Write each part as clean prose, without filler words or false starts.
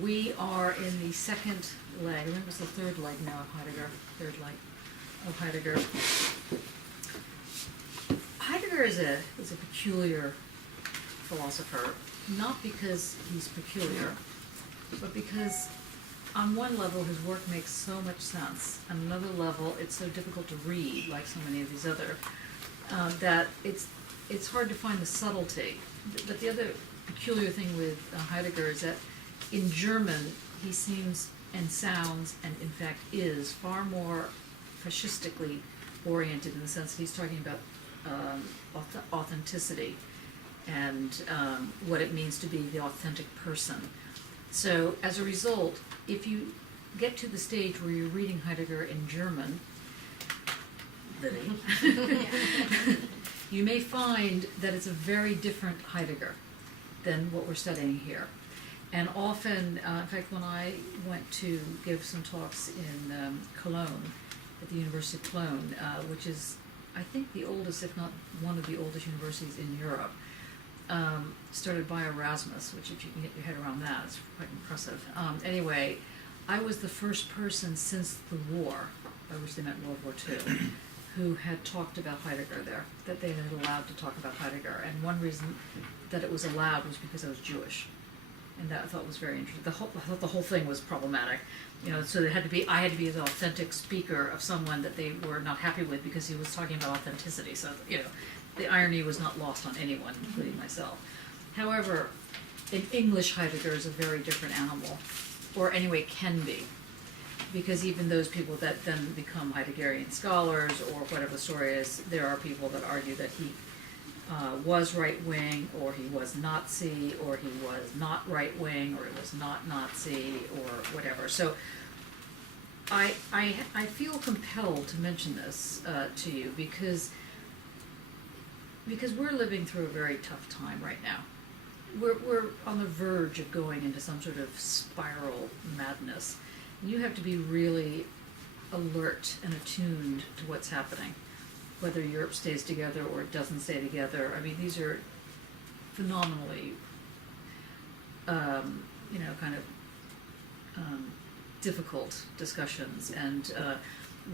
We are in the second leg, I think it was the third leg now of Heidegger, third leg of Heidegger. Heidegger is a peculiar philosopher, not because he's peculiar, but because on one level his work makes so much sense. On another level, it's so difficult to read, like so many of these other, that it's hard to find the subtlety. But the other peculiar thing with Heidegger is that in German he seems and sounds, and in fact is, far more fascistically oriented, in the sense that he's talking about authenticity and what it means to be the authentic person. So as a result, if you get to the stage where you're reading Heidegger in German, you may find that it's a very different Heidegger than what we're studying here. And often, in fact, when I went to give some talks in Cologne, at the University of Cologne, which is, I think, the oldest, if not one of the oldest universities in Europe, started by Erasmus, which if you can get your head around that, it's quite impressive. Anyway, I was the first person since the war, by which they meant World War II, who had talked about Heidegger there, that they had allowed to talk about Heidegger. And one reason that it was allowed was because I was Jewish. And that I thought was very interesting. I thought the whole thing was problematic, so I had to be the authentic speaker of someone that they were not happy with because he was talking about authenticity. So, the irony was not lost on anyone, including myself. However, in English, Heidegger is a very different animal, or anyway can be, because even those people that then become Heideggerian scholars, or whatever the story is, there are people that argue that he was right-wing, or he was Nazi, or he was not right-wing, or he was not Nazi, or whatever. So I feel compelled to mention this to you because we're living through a very tough time right now. We're on the verge of going into some sort of spiral madness. You have to be really alert and attuned to what's happening, whether Europe stays together or it doesn't stay together. I mean, these are phenomenally, difficult discussions, and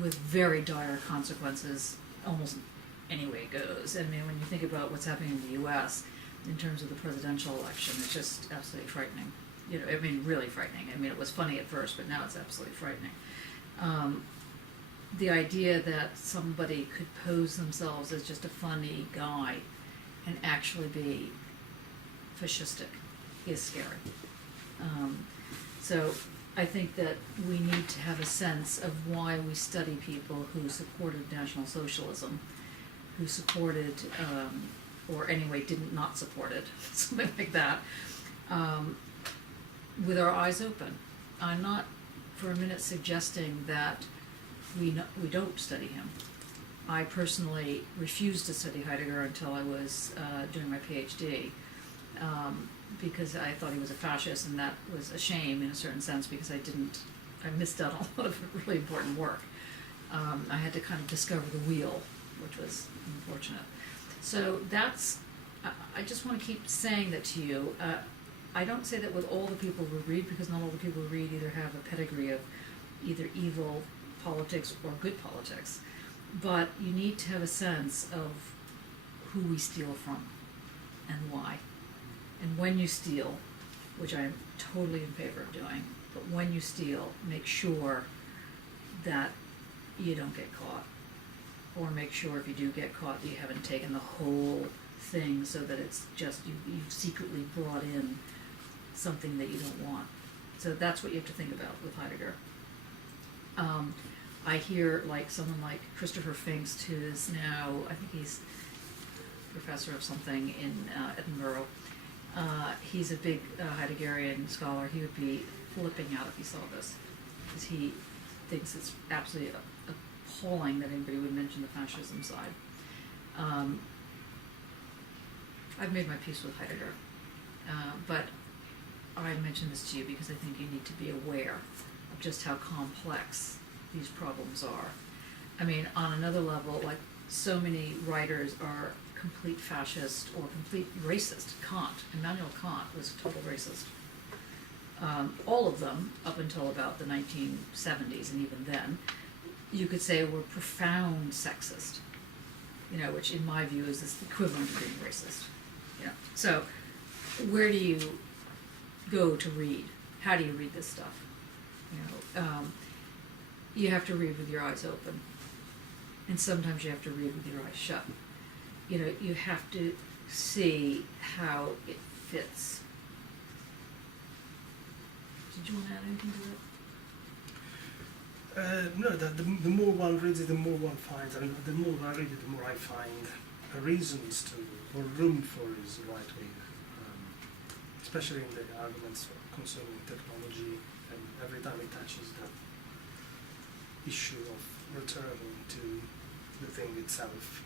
with very dire consequences almost any way it goes. I mean, when you think about what's happening in the U.S. in terms of the presidential election, it's just absolutely frightening. Really frightening. I mean, it was funny at first, but now it's absolutely frightening. The idea that somebody could pose themselves as just a funny guy and actually be fascistic is scary. So I think that we need to have a sense of why we study people who supported National Socialism, who supported, or anyway didn't not support it, something like that, with our eyes open. I'm not for a minute suggesting that we don't study him. I personally refused to study Heidegger until I was doing my PhD, because I thought he was a fascist, and that was a shame in a certain sense, because I missed out on a lot of really important work. I had to kind of discover the wheel, which was unfortunate. So I just want to keep saying that to you. I don't say that with all the people we read, because not all the people we read either have a pedigree of either evil politics or good politics, but you need to have a sense of who we steal from and why. And when you steal, which I am totally in favor of doing, but when you steal, make sure that you don't get caught, or make sure if you do get caught that you haven't taken the whole thing, so that it's just you've secretly brought in something that you don't want. So that's what you have to think about with Heidegger. I hear someone like Christopher Pfingst, who is now, I think he's professor of something in Edinburgh. He's a big Heideggerian scholar. He would be flipping out if he saw this, because he thinks it's absolutely appalling that anybody would mention the fascism side. I've made my peace with Heidegger, but I mention this to you because I think you need to be aware of just how complex these problems are. I mean, on another level, so many writers are complete fascist or complete racist. Immanuel Kant was a total racist. all of them up until about the 1970s, and even then, you could say were profound sexist, which in my view is the equivalent of being racist. So where do you go to read? How do you read this stuff? You have to read with your eyes open, and sometimes you have to read with your eyes shut. You have to see how it fits. Did you want to add anything to that? No, the more one reads it, the more one finds. I mean, the more I read it, the more I find reasons to, or room for his right wing, especially in the arguments concerning technology, and every time he touches that issue of returning to the thing itself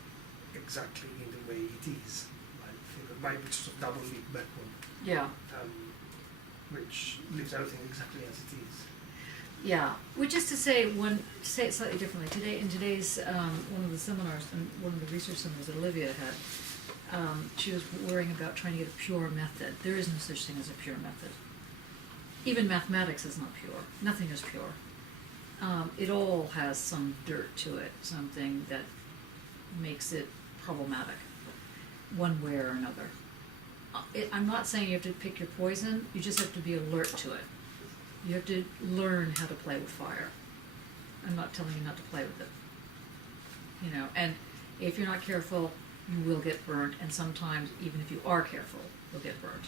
exactly in the way it is, by sort of double leap backward. Yeah. Which leaves everything exactly as it is. Yeah, which is to say it slightly differently. Today, in today's one of the seminars, and one of the research seminars that Olivia had, she was worrying about trying to get a pure method. There is no such thing as a pure method. Even mathematics is not pure. Nothing is pure. It all has some dirt to it, something that makes it problematic, one way or another. I'm not saying you have to pick your poison, you just have to be alert to it. You have to learn how to play with fire. I'm not telling you not to play with it. And if you're not careful, you will get burnt, and sometimes, even if you are careful, you'll get burnt.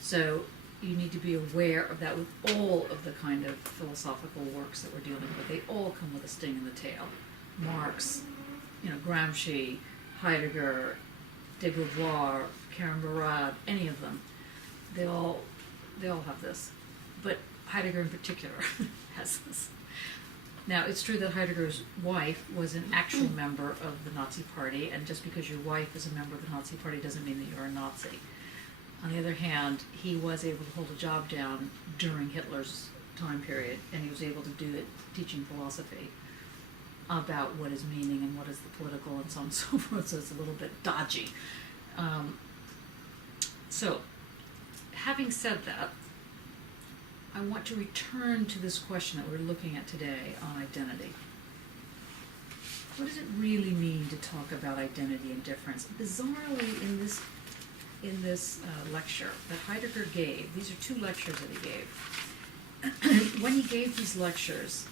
So you need to be aware of that with all of the kind of philosophical works that we're dealing with. They all come with a sting in the tail. Marx, Gramsci, Heidegger, de Beauvoir, Karen Barad, any of them, they all have this. But Heidegger in particular has this. Now, it's true that Heidegger's wife was an actual member of the Nazi Party, and just because your wife is a member of the Nazi Party doesn't mean that you're a Nazi. On the other hand, he was able to hold a job down during Hitler's time period, and he was able to do it teaching philosophy about what is meaning and what is the political and so on and so forth, so it's a little bit dodgy. So, having said that, I want to return to this question that we're looking at today on identity. What does it really mean to talk about identity and difference? Bizarrely, in this lecture that Heidegger gave, these are two lectures that he gave. When he gave these lectures,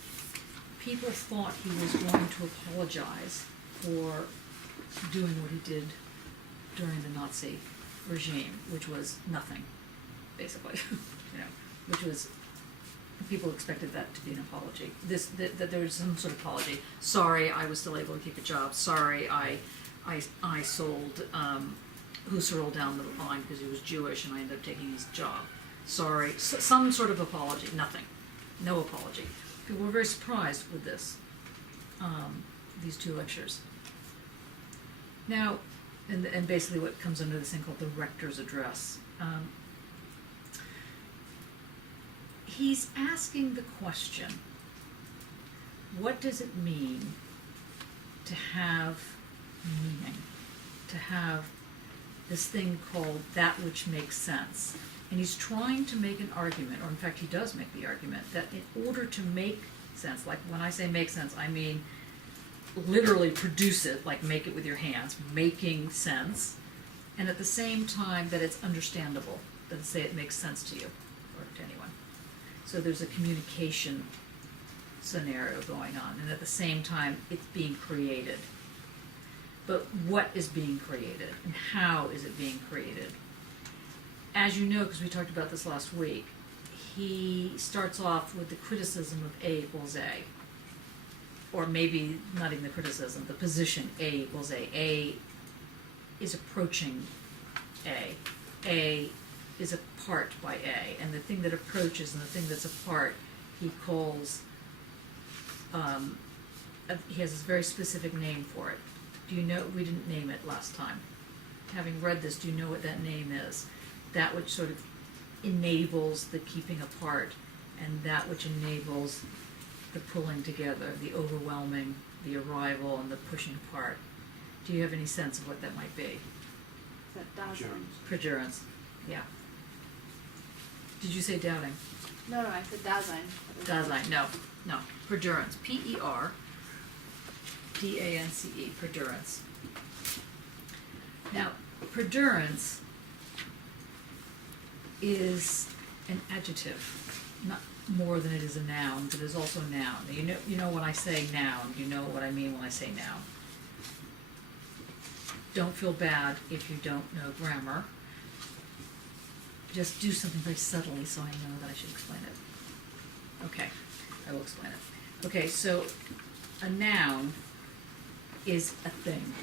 people thought he was going to apologize for doing what he did during the Nazi regime, which was nothing, basically. Which was, people expected that to be an apology. That there was some sort of apology. Sorry, I was still able to keep a job. Sorry, I sold Husserl down the line because he was Jewish and I ended up taking his job. Sorry, some sort of apology. Nothing, no apology. People were very surprised with this, these two lectures. Now, and basically what comes under this thing called the rector's address. He's asking the question, what does it mean to have meaning, to have this thing called that which makes sense? And he's trying to make an argument, or in fact he does make the argument, that in order to make sense, like when I say make sense, I mean literally produce it, like make it with your hands, making sense, and at the same time that it's understandable, that say it makes sense to you, or to anyone. So there's a communication scenario going on, and at the same time, it's being created. But what is being created, and how is it being created? As you know, because we talked about this last week, he starts off with the criticism of A equals A. Or maybe not even the criticism, the position A equals A. A is approaching A. A is apart by A, and the thing that approaches and the thing that's apart, he calls, he has this very specific name for it. Do you know, we didn't name it last time. Having read this, do you know what that name is? That which sort of enables the keeping apart, and that which enables the pulling together, the overwhelming, the arrival, and the pushing apart. Do you have any sense of what that might be? That doesn't. Progurence, yeah. Did you say doubting? No, I said Dasein. Dasein, no. Perdurance, P-E-R-D-A-N-C-E, perdurance. Now, perdurance is an adjective, not more than it is a noun, but it is also a noun. You know when I say noun, you know what I mean when I say noun. Don't feel bad if you don't know grammar. Just do something very subtly so I know that I should explain it. Okay, I will explain it. Okay, so a noun is a thing,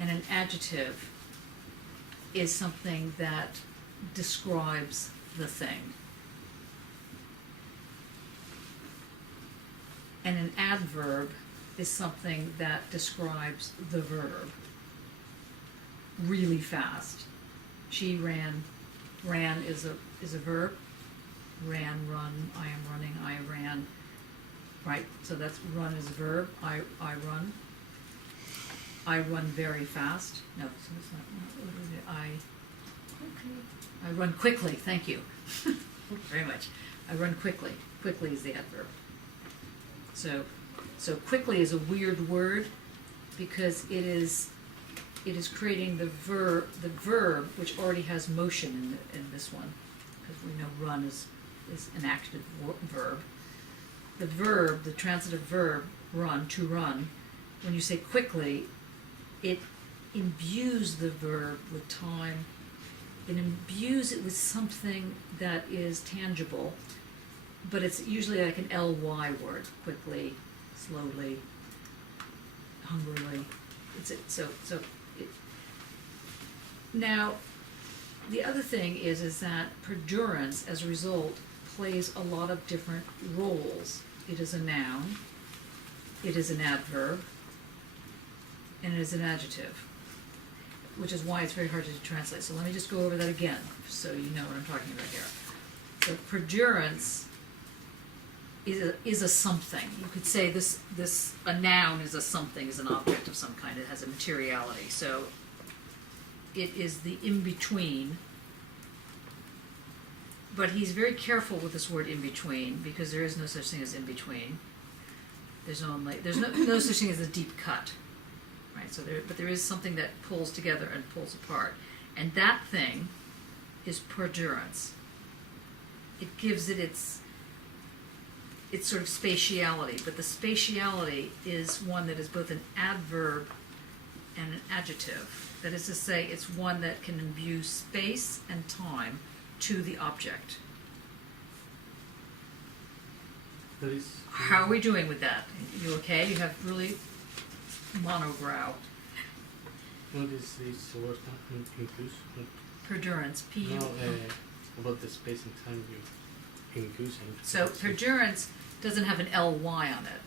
and an adjective is something that describes the thing. And an adverb is something that describes the verb really fast. She ran. Ran is a verb. Ran, run, I am running, I ran. Right, so that's run is a verb. I run. I run very fast. No, so it's not what is it? I run quickly, thank you. Very much. I run quickly. Quickly is the adverb. So quickly is a weird word because it is creating the verb which already has motion in this one, because we know run is an active verb. The verb, the transitive verb, run, to run, when you say quickly, it imbues the verb with time. It imbues it with something that is tangible, but it's usually like an ly word, quickly, slowly, hungrily. Now, the other thing is that perdurance, as a result, plays a lot of different roles. It is a noun, it is an adverb, and it is an adjective, which is why it's very hard to translate. So let me just go over that again, so you know what I'm talking about here. So perdurance is a something. You could say a noun is a something, is an object of some kind. It has a materiality. So it is the in-between, but he's very careful with this word in-between because there is no such thing as in-between. There's no such thing as a deep cut, right? But there is something that pulls together and pulls apart, and that thing is perdurance. It gives it its sort of spatiality, but the spatiality is one that is both an adverb and an adjective. That is to say, it's one that can imbue space and time to the object. How are we doing with that? You okay? You have really monobrow. What is this word? Include? Perdurance. No, about the space and time you inclusion. So perdurance doesn't have an ly on it,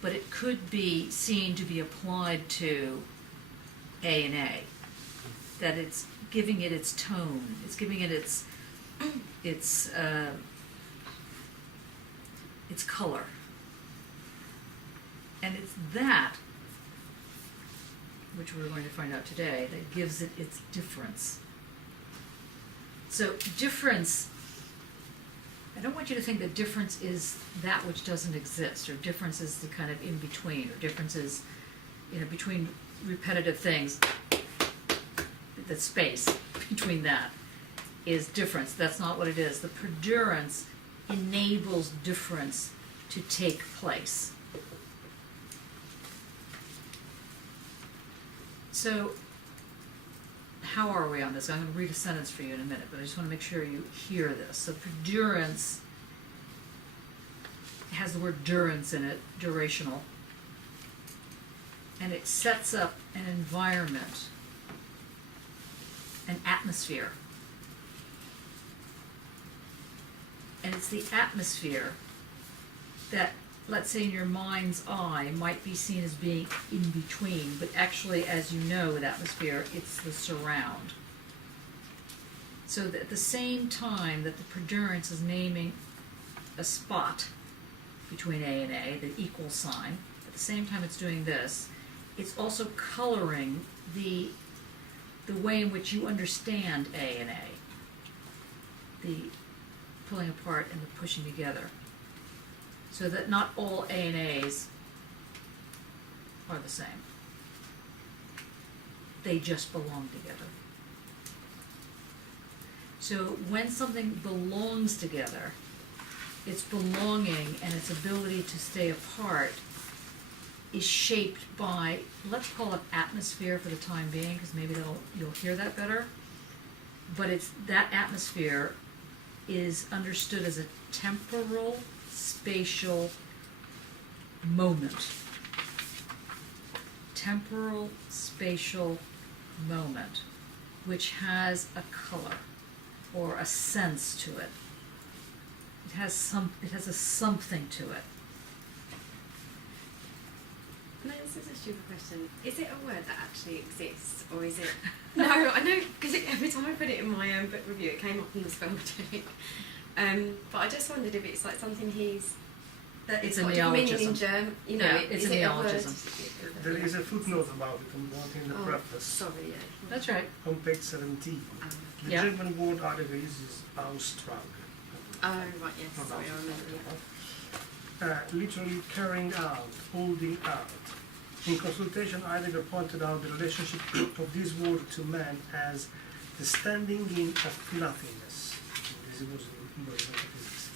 but it could be seen to be applied to A and A. That it's giving it its tone. It's giving it its color. And it's that, which we're going to find out today, that gives it its difference. So difference, I don't want you to think that difference is that which doesn't exist, or difference is the kind of in-between, or difference is, between repetitive things. The space between that is difference. That's not what it is. The perdurance enables difference to take place. So, how are we on this? I'm going to read a sentence for you in a minute, but I just want to make sure you hear this. So, perdurance has the word durance in it, durational, and it sets up an environment, an atmosphere. And it's the atmosphere that, let's say in your mind's eye, might be seen as being in between, but actually, as you know with atmosphere, it's the surround. So that at the same time that the perdurance is naming a spot between A and A, the equal sign, at the same time it's doing this, it's also coloring the way in which you understand A and A. the pulling apart and the pushing together. So that not all A and A's are the same. They just belong together. So when something belongs together, its belonging and its ability to stay apart is shaped by, let's call it atmosphere for the time being, because maybe you'll hear that better. But it's that atmosphere is understood as a temporal, spatial moment. Temporal, spatial moment, which has a color or a sense to it. It has a something to it. No, this is a stupid question. Is it a word that actually exists, or is it? No, I know, because every time I put it in my book review, it came up in the spell check. But I just wondered if it's like something It's a got different meaning in neologism. German. You know, Yeah, it's is a it neologism. There is a footnote about it in the preface. Sorry, yeah. That's right. On page 17. The Yeah. German word Heidegger uses Ausstrag. Oh, right, yes, sorry, I remember. Literally carrying out, holding out. In consultation, Heidegger pointed out the relationship of this word to man as the standing in of nothingness. This was in metaphysics.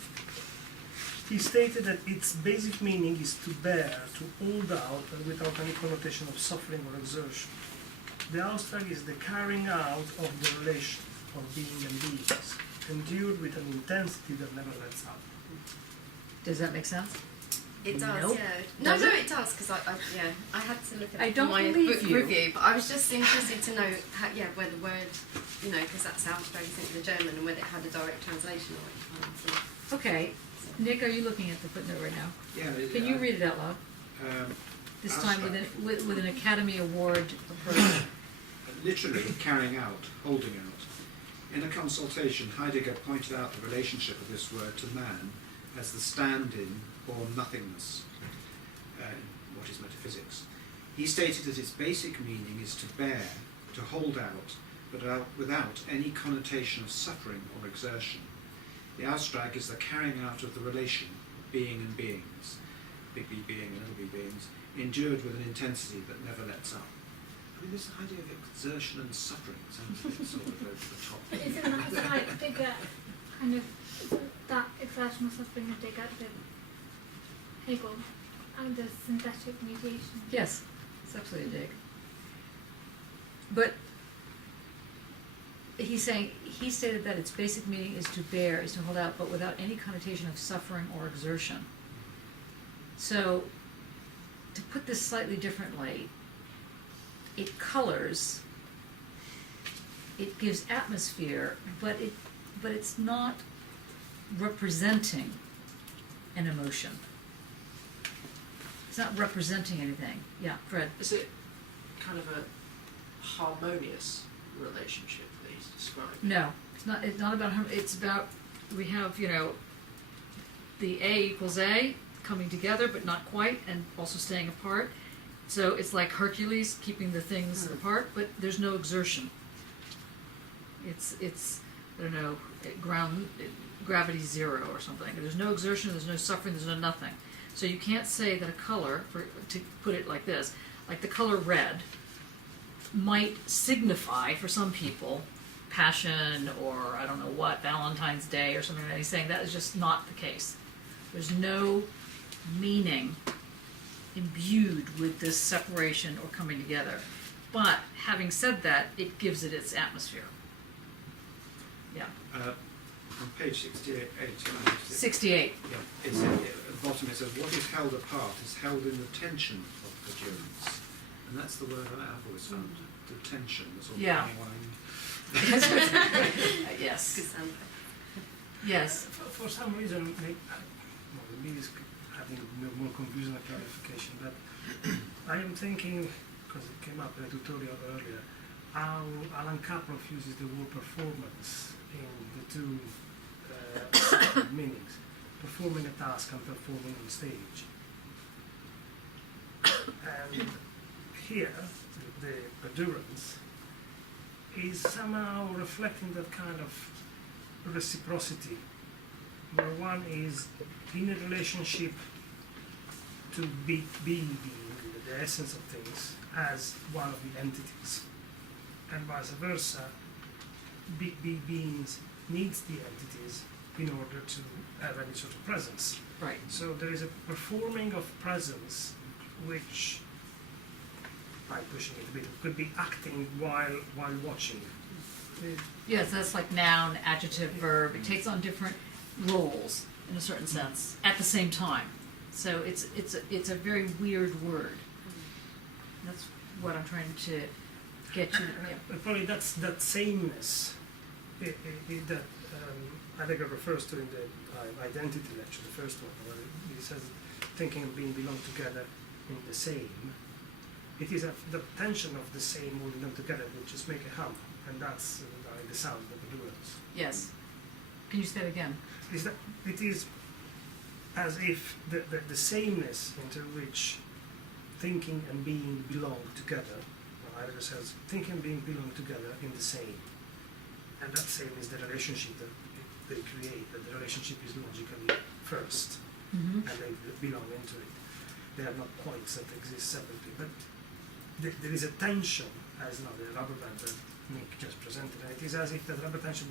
He stated that its basic meaning is to bear, to hold out, and without any connotation of suffering or exertion. The Ausstrag is the carrying out of the relation of being and beings, endured with an intensity that never lets up. Does that make sense? It does, Nope. yeah. Does No, it? it does, because I had to look at I don't my believe book you. review, but I was just interested to know, where the word, because that's how I think the German, and whether it had a direct translation or it. Okay. Nick, are you looking at the footnote right now? Yeah. Can you read it out loud? This time with an Academy Award approach. Literally carrying out, holding out. In a consultation, Heidegger pointed out the relationship of this word to man as the stand-in or nothingness. What is metaphysics? He stated that its basic meaning is to bear, to hold out, but without any connotation of suffering or exertion. The Ausstrag is the carrying out of the relation, being and beings, big B being and little b beings, endured with an intensity that never lets up. I mean, this idea of exertion and suffering sounds a bit sort of over the top. But isn't that the like bigger kind of, isn't that exertional suffering a dig at the Hegel and the synthetic mediation? Yes, it's absolutely a dig. But he's saying, he stated that its basic meaning is to bear, is to hold out, but without any connotation of suffering or exertion. So, to put this slightly differently, it colors, it gives atmosphere, but it's not representing an emotion. It's not representing anything. Yeah, Fred. Is it kind of a harmonious relationship that he's describing? No, it's not. It's not about harm. It's about, we have, the A equals A coming together, but not quite, and also staying apart. So it's like Hercules keeping the things apart, but there's no exertion. It's I don't know, gravity zero or something. There's no exertion. There's no suffering. There's no nothing. So you can't say that a color, to put it like this, like the color red, might signify for some people passion or I don't know what, Valentine's Day or something. And he's saying that is just not the case. There's no meaning imbued with this separation or coming together. But having said that, it gives it its atmosphere. Yeah. On page 68, 68. yeah, it's at the bottom it says, what is held apart is held in the tension of coherence. And that's the word I have always found, the tension, the sort of Yeah. Yes. Good sound. Yes. For some reason, maybe it's having more confusion and clarification, but I am thinking, because it came up in a tutorial earlier, how Alan Kaproff uses the word performance in the two meanings, performing a task and performing on stage. And here, the endurance is somehow reflecting that kind of reciprocity, where one is in a relationship to being, the essence of things, as one of the entities, and vice versa, beings needs the entities in order to have any sort of presence. Right. So there is a performing of presence which, by pushing it a bit, could be acting while watching. Yes, that's like noun, adjective, verb. It takes on different roles in a certain sense at the same time. So it's a very weird word. That's what I'm trying to get to. Yeah. Probably that's that sameness that Heidegger refers to in the identity lecture, the first one, where he says thinking and being belong together in the same. It is the tension of the same holding them together which just make a hum, and that's the sound of the words. Yes. Can you say that again? Is that it is as if the sameness into which thinking and being belong together. Heidegger says thinking and being belong together in the same, and that same is the relationship that they create. That the relationship is logically first, Mm-hmm. and they belong into it. They are not points that exist separately, but there is a tension, as now the rubber band that Nick just presented, and it is as if the rubber tension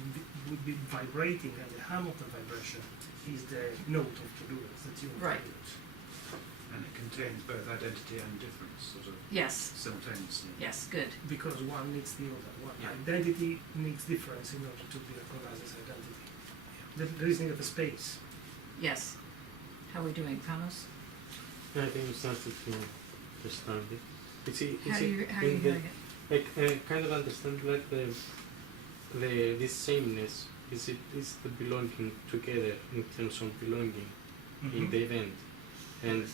would be vibrating, and the hum of the vibration is the note of the words that you Right. use. And it contains both identity and difference, sort of Yes. simultaneously. Yes. Good. Because one needs the other. One Yeah. identity needs difference in order to be recognized as identity. The reasoning of the space. Yes. How are we doing, Panos? I think we started to understand it. How are you hearing it? I kind of understand like this sameness is the belonging together in terms of belonging in the event, and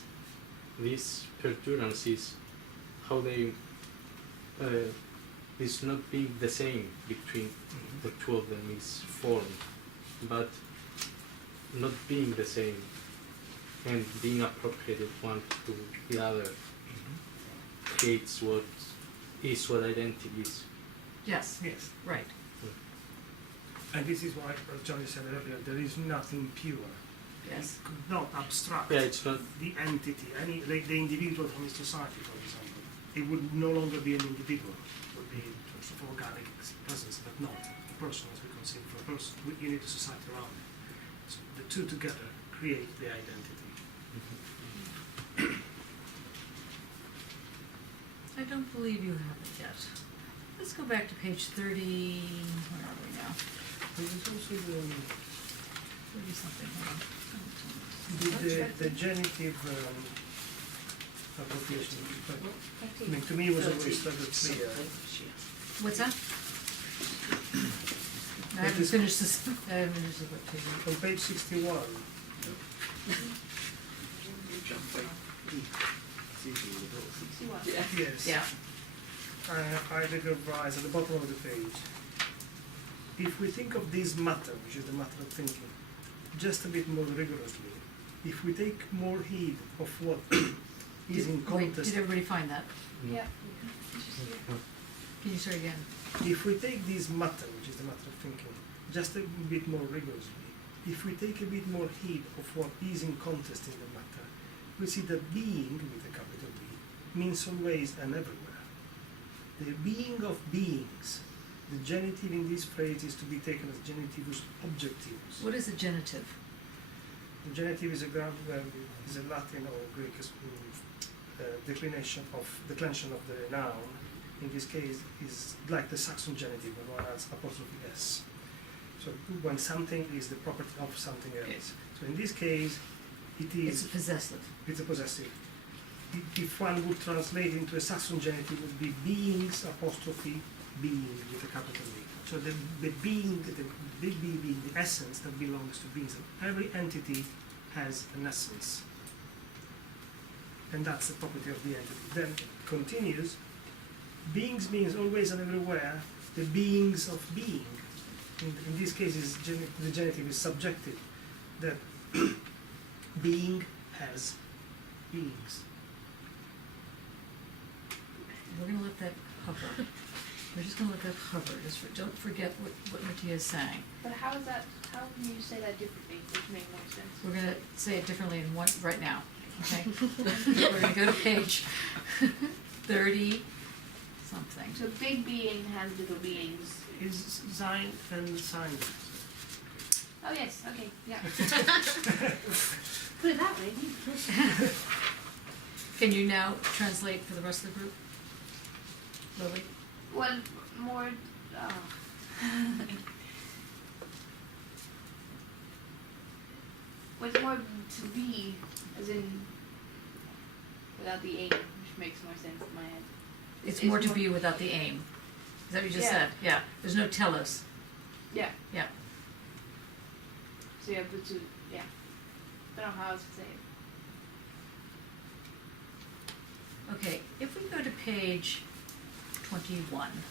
this perdurance is how they is not being the same between the two of them is formed, but not being the same and being appropriated one to the other creates what identity is. Yes. Yes. Right. And this is why, as Johnny said earlier, there is nothing pure. Yes. It could not abstract Yeah, it's not. the entity, like the individual from his society, for example. It would no longer be an individual. It would be a sort of organic presence, but not a person as we conceive for a person. You need a society around it. So the two together create the identity. I don't believe you have it yet. Let's go back to page 30. Where are we now? There is also 30 something. Hold on. the genitive appropriation. But, I mean, to me, it was always very clear. What's that? I haven't finished this. I haven't finished what page. On page 61, yes. Yeah. Heidegger writes at the bottom of the page, if we think of this matter, which is the matter of thinking, just a bit more rigorously, if we take more heed of what is in Wait, contest, did everybody find that? Yeah. Can you say again? if we take this matter, which is the matter of thinking, just a bit more rigorously, if we take a bit more heed of what is in contest in the matter, we see that being, with a capital B, means always and everywhere. The being of beings, the genitive in this phrase is to be taken as genitivus objectivus. What is a genitive? The genitive is a Latin or Greek declension of the noun. In this case, is like the Saxon genitive, when one adds apostrophe s. So when something is the property of something else. So in this case, it It's is a possessive. it's a possessive. If one would translate into a Saxon genitive, it would be beings apostrophe being with a capital B. So the being, the big B being the essence that belongs to beings. Every entity has an essence. And that's the property of the entity. Then continues, beings means always and everywhere the beings of being. In this case, the genitive is subjective, that being has beings. We're going to let that hover. We're just gonna look at Hubbard, don't forget what Mattia is saying. But how is that, how can you say that differently, which make more sense? We're gonna say it differently in one, right now, okay? We're gonna go to page 30 something. So big being has little beings. Is Sein and Sein? Oh yes, okay, yeah. Put it that way. Can you now translate for the rest of the group? Lily? Well, more, well, it's more to be, as in, without the aim, which makes more sense in my head. It's more to be without the aim. Is that what you just Yeah. said? Yeah. There's no telos. Yeah. Yeah. So yeah, but to, yeah. Don't know how else to say it. Okay, if we go to page 21.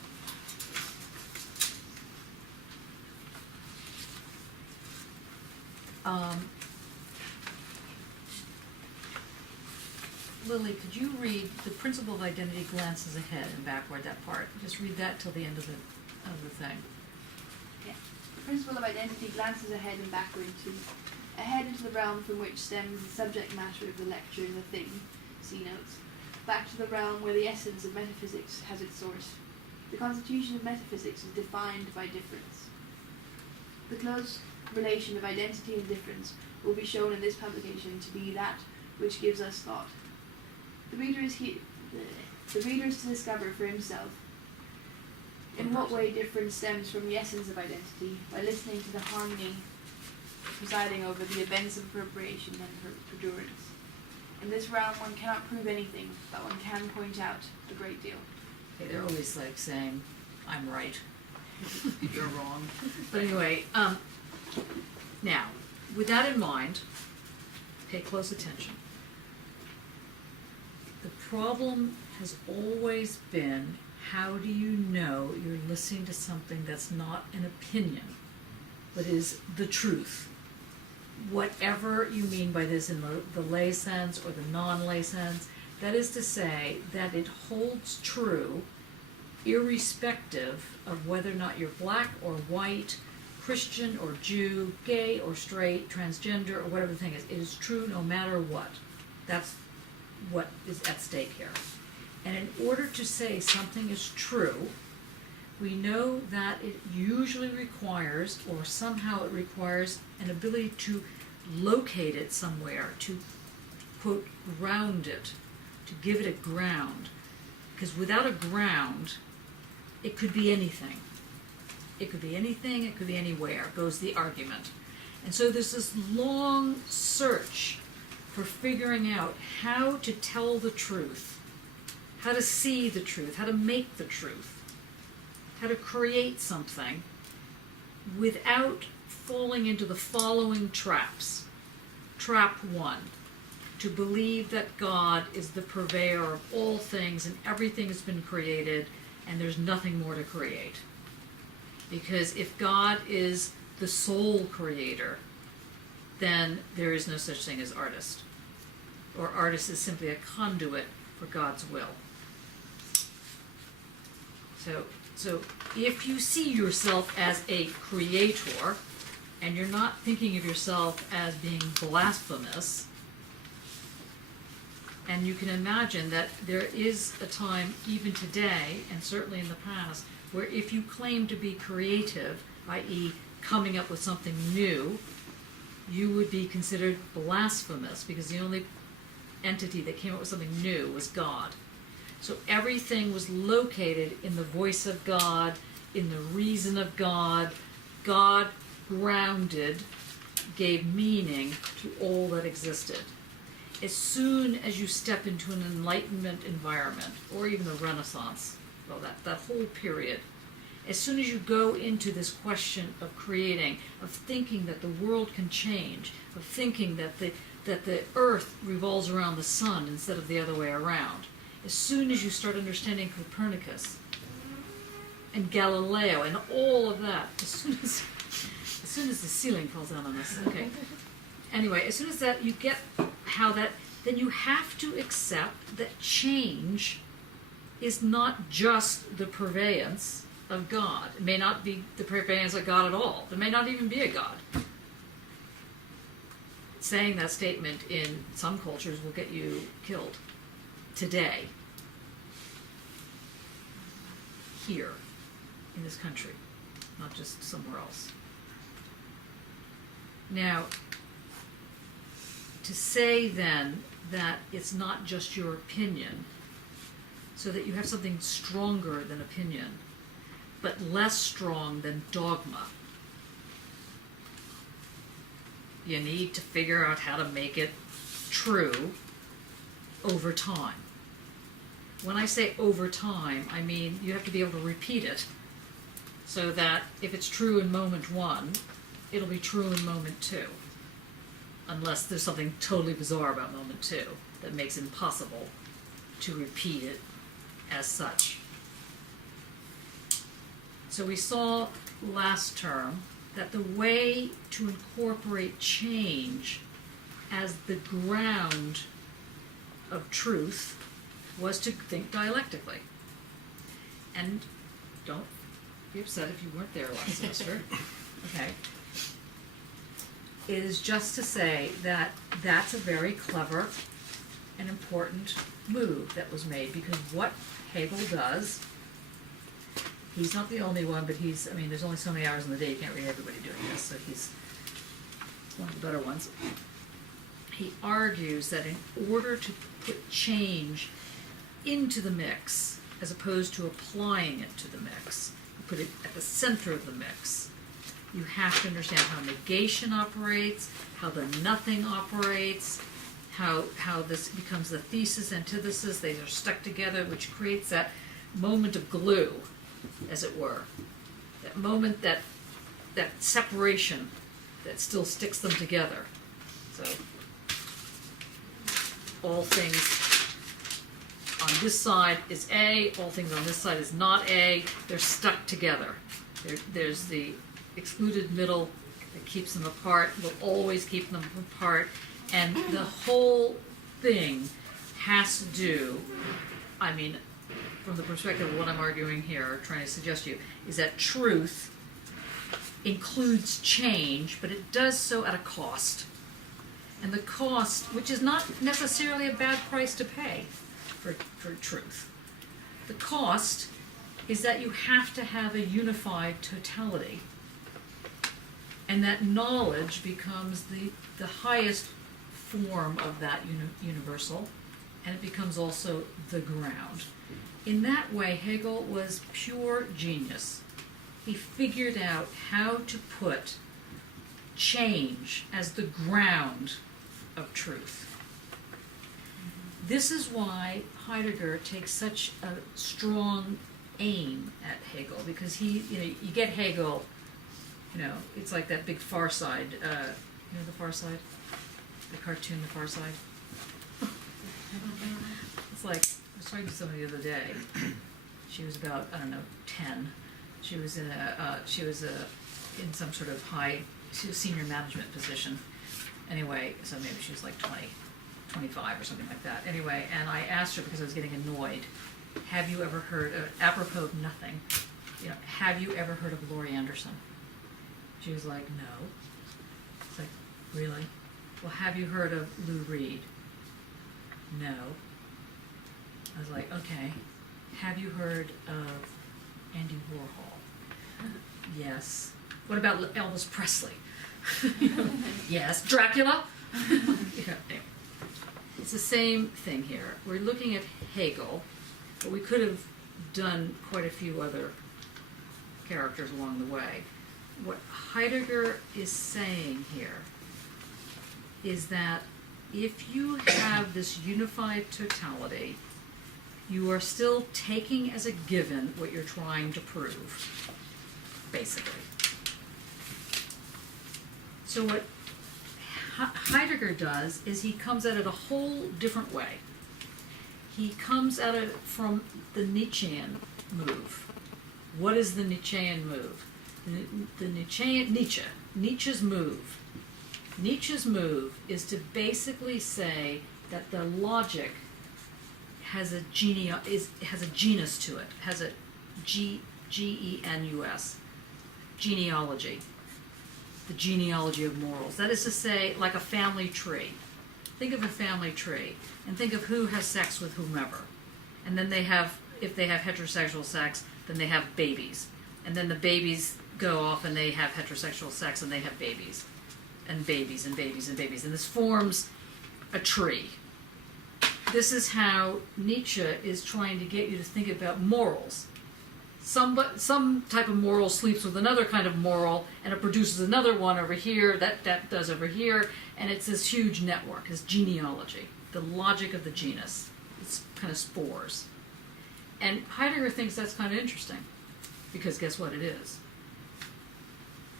Lily, could you read the principle of identity glances ahead and backward, that part? Just read that till the end of the thing. Yeah. The principle of identity glances ahead and backward ahead into the realm from which stems the subject matter of the lecture in the thing, see notes, back to the realm where the essence of metaphysics has its source. The constitution of metaphysics is defined by difference. The close relation of identity and difference will be shown in this publication to be that which gives us thought. The reader is to discover for himself in what way difference stems from the essence of identity by listening to the harmony presiding over the events of appropriation and perdurance. In this realm one cannot prove anything, but one can point out a great deal. Okay, they're always like saying, I'm right. You're wrong. But anyway, now, with that in mind, pay close attention. The problem has always been, how do you know you're listening to something that's not an opinion, but is the truth? Whatever you mean by this in the lay sense or the non-lay sense, that is to say that it holds true irrespective of whether or not you're black or white, Christian or Jew, gay or straight, transgender or whatever the thing is. It is true no matter what. That's what is at stake here. And in order to say something is true, we know that it usually requires, or somehow it requires, an ability to locate it somewhere, to, quote, ground it, to give it a ground. Because without a ground, it could be anything. It could be anything, it could be anywhere, goes the argument. And so there's this long search for figuring out how to tell the truth, how to see the truth, how to make the truth, how to create something without falling into the following traps. Trap 1, to believe that God is the purveyor of all things and everything has been created and there's nothing more to create. Because if God is the sole creator, then there is no such thing as artist. Or artist is simply a conduit for God's will. So if you see yourself as a creator, and you're not thinking of yourself as being blasphemous, and you can imagine that there is a time, even today, and certainly in the past, where if you claim to be creative, i.e. coming up with something new, you would be considered blasphemous, because the only entity that came up with something new was God. So everything was located in the voice of God, in the reason of God. God grounded, gave meaning to all that existed. As soon as you step into an Enlightenment environment, or even the Renaissance, well, that whole period, as soon as you go into this question of creating, of thinking that the world can change, of thinking that the earth revolves around the sun instead of the other way around, as soon as you start understanding Copernicus and Galileo and all of that, as soon as the ceiling falls down on us, okay. Anyway, as soon as that you get how that, then you have to accept that change is not just the purveyance of God. It may not be the purveyance of God at all. There may not even be a God. Saying that statement in some cultures will get you killed today, here, in this country, not just somewhere else. Now, to say then that it's not just your opinion, so that you have something stronger than opinion, but less strong than dogma, you need to figure out how to make it true over time. When I say over time, I mean you have to be able to repeat it so that if it's true in moment one, it'll be true in moment two. Unless there's something totally bizarre about moment two that makes it impossible to repeat it as such. So we saw last term that the way to incorporate change as the ground of truth was to think dialectically. And don't be upset if you weren't there last semester. Okay. It is just to say that that's a very clever and important move that was made, because what Hegel does, he's not the only one, but there's only so many hours in the day, you can't read everybody doing this, so he's one of the better ones. He argues that in order to put change into the mix, as opposed to applying it to the mix, put it at the center of the mix, you have to understand how negation operates, how the nothing operates, how this becomes the thesis, antithesis, they are stuck together, which creates that moment of glue, as it were. That moment, that separation that still sticks them together. So, all things on this side is A, all things on this side is not A, they're stuck together. There's the excluded middle that keeps them apart, will always keep them apart, and the whole thing has to do, from the perspective of what I'm arguing here, or trying to suggest to you, is that truth includes change, but it does so at a cost. And the cost, which is not necessarily a bad price to pay for truth, the cost is that you have to have a unified totality. And that knowledge becomes the highest form of that universal, and it becomes also the ground. In that way, Hegel was pure genius. He figured out how to put change as the ground of truth. This is why Heidegger takes such a strong aim at Hegel, because you get Hegel, it's like that big Far Side, the Far Side? The cartoon, The Far Side? It's like, I was talking to somebody the other day. She was about, 10. She was in some sort of she was senior management position. Anyway, so maybe she was like 20, 25 or something like that. Anyway, and I asked her, because I was getting annoyed, have you ever heard, apropos of nothing, have you ever heard of Laurie Anderson? She was like, no. It's like, really? Well, have you heard of Lou Reed? No. I was like, okay. Have you heard of Andy Warhol? Yes. What about Elvis Presley? Yes. Dracula? Anyway. It's the same thing here. We're looking at Hegel, but we could have done quite a few other characters along the way. What Heidegger is saying here is that if you have this unified totality, you are still taking as a given what you're trying to prove, basically. So what Heidegger does is he comes at it a whole different way. He comes at it from the Nietzschean move. What is the Nietzschean move? Nietzsche's move. Nietzsche's move is to basically say that the logic has a has a genus to it, has a genus, genealogy, the genealogy of morals. That is to say, like a family tree. Think of a family tree, and think of who has sex with whomever. And then they have, if they have heterosexual sex, then they have babies. And then the babies go off and they have heterosexual sex and they have babies. And babies and babies and babies. And this forms a tree. This is how Nietzsche is trying to get you to think about morals. Some type of moral sleeps with another kind of moral, and it produces another one over here, that does over here, and it's this huge network, this genealogy, the logic of the genus. It's kind of spores. And Heidegger thinks that's kind of interesting, because guess what it is?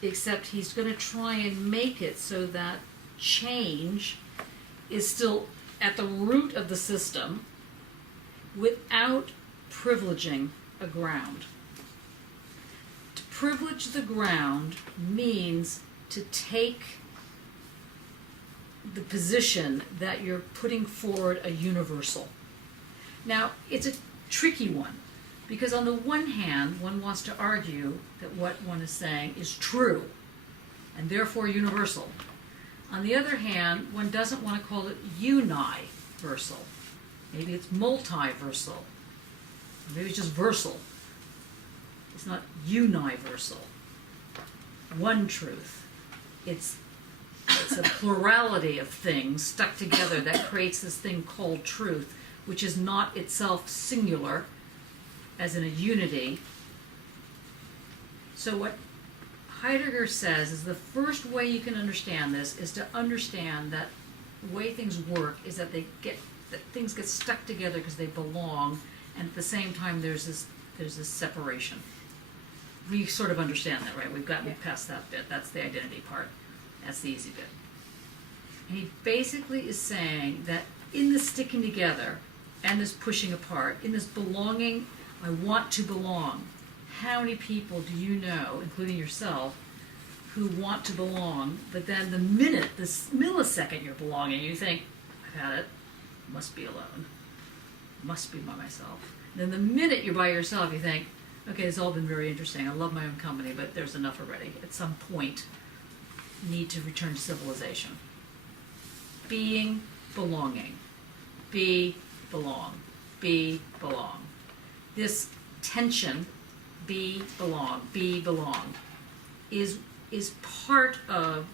Except he's going to try and make it so that change is still at the root of the system without privileging a ground. To privilege the ground means to take the position that you're putting forward a universal. Now, it's a tricky one, because on the one hand, one wants to argue that what one is saying is true, and therefore universal. On the other hand, one doesn't want to call it universal. Maybe it's multiversal. Maybe it's just versal. It's not universal. One truth. It's a plurality of things stuck together that creates this thing called truth, which is not itself singular, as in a unity. So what Heidegger says is the first way you can understand this is to understand that the way things work is that things get stuck together because they belong, and at the same time there's this separation. We sort of understand that, right? We've gotten past that bit. That's the identity part. That's the easy bit. And he basically is saying that in this sticking together and this pushing apart, in this belonging, I want to belong. How many people do you know, including yourself, who want to belong, but then the minute, this millisecond you're belonging, you think, I've had it, must be alone, must be by myself. And then the minute you're by yourself, you think, okay, it's all been very interesting, I love my own company, but there's enough already. At some point, need to return to civilization. Being, belonging. Be, belong. Be, belong. This tension, be, belong, is part of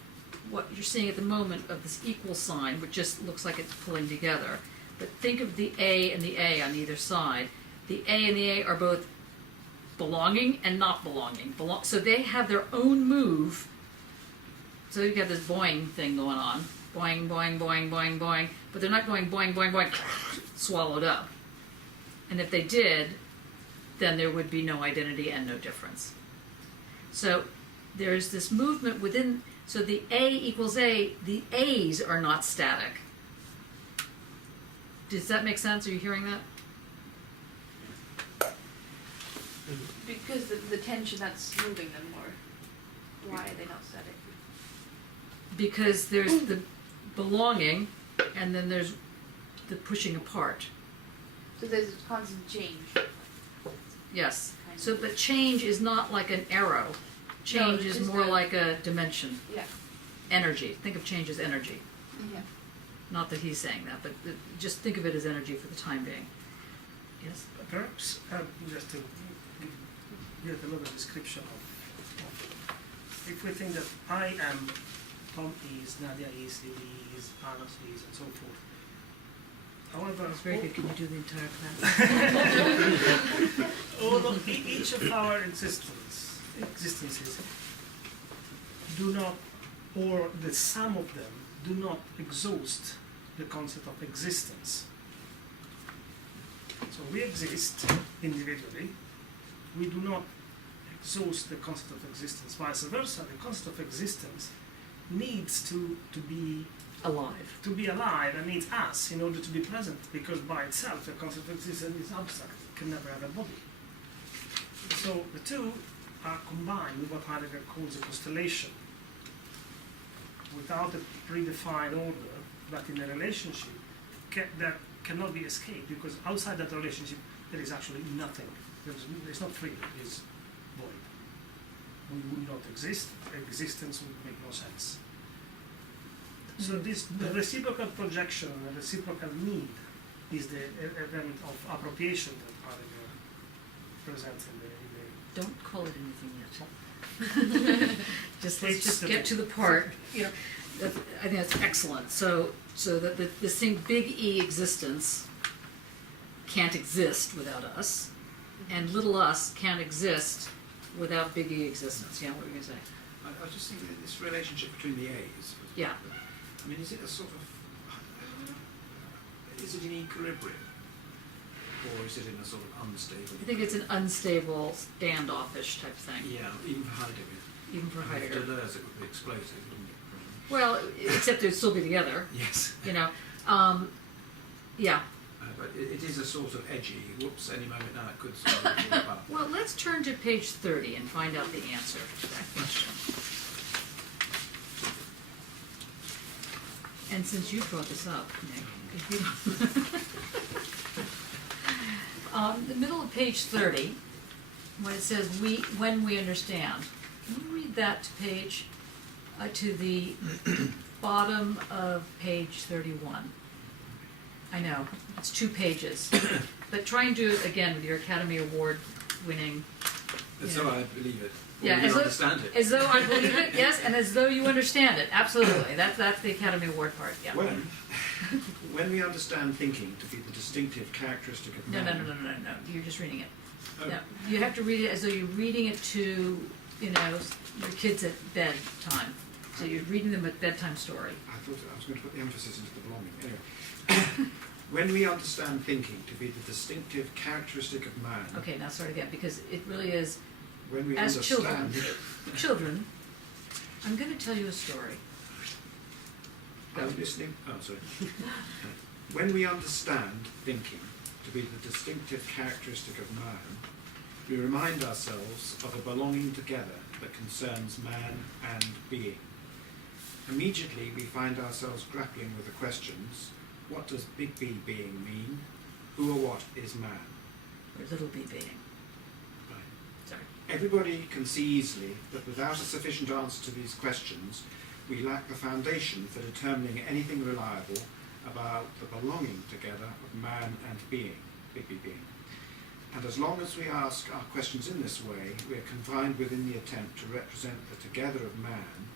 what you're seeing at the moment of this equal sign, which just looks like it's pulling together. But think of the A and the A on either side. The A and the A are both belonging and not belonging. So they have their own move. So you've got this boing thing going on. Boing, boing, boing, boing, boing. But they're not going boing, boing, boing, swallowed up. And if they did, then there would be no identity and no difference. So there's this movement within, so the A equals A, the A's are not static. Does that make sense? Are you hearing that? Because the tension that's moving them, or why are they not static? Because there's the belonging, and then there's the pushing apart. So there's a constant change. Yes. So, but change is not like an arrow. Change No, is just more a- like a dimension. Yeah. Energy. Think of change as energy. Yeah. Not that he's saying that, but just think of it as energy for the time being. Yes? Perhaps just to get another description of if we think that I am, Tom is, Nadia is, Lily is, Anna is, and so forth. However, That's very good. Can you do the entire class? although each of our existences do not, or the sum of them, do not exhaust the concept of existence. So we exist individually, we do not exhaust the concept of existence. Vice versa, the concept of existence needs to be Alive. and needs us in order to be present, because by itself the concept of existence is abstract, it can never have a body. So the two are combined with what Heidegger calls a constellation, without a predefined order, but in a relationship that cannot be escaped, because outside that relationship there is actually nothing. There's not freedom, it's void. We would not exist, existence would make no sense. So the reciprocal projection, the reciprocal need, is the element of appropriation that Heidegger presents in the Don't call it anything yet. Let's just get to the part. I think that's excellent. So that this thing, big E existence, can't exist without us, and little us can't exist without big E existence. Yeah, what were you going to say? I was just thinking that this relationship between the A's. Yeah. I mean, is it a sort of, is it in equilibrium? Or is it in a sort of unstable? I think it's an unstable, standoffish type thing. Yeah, even for Heidegger. Even for Heidegger. Deleuze, it would be explosive, wouldn't it? Well, except they'd still be together. Yes. Yeah. But it is a sort of edgy, whoops, any moment now it could sort of jump up. Well, let's turn to page 30 and find out the answer to that question. And since you brought this up, Nick, if you the middle of page 30, when it says when we understand, can you read that to page to the bottom of page 31? I know it's 2 pages, but try and do it again with your Academy Award winning. That's how I believe it. Yeah, You understand it. as though I believe it, yes, and as though you understand it. Absolutely, that's the Academy Award part. Yeah. When we understand thinking to be the distinctive characteristic of No. man. You're just reading it. Oh. No, you have to read it as though you're reading it to, your kids at bedtime. So you're reading them a bedtime story. I thought I was going to put the emphasis into the belonging. Anyway, when we understand thinking to be the distinctive characteristic of man. Okay, now start again, because it really is. When we As understand. children, I'm going to tell you a story. Are you listening? Oh, sorry. When we understand thinking to be the distinctive characteristic of man, we remind ourselves of a belonging together that concerns man and being. Immediately we find ourselves grappling with the questions: what does big B being mean? Who or what is man? Or little b being. Right. Sorry. Everybody can see easily that without a sufficient answer to these questions, we lack the foundation for determining anything reliable about the belonging together of man and being, big B being. And as long as we ask our questions in this way, we are confined within the attempt to represent the together of man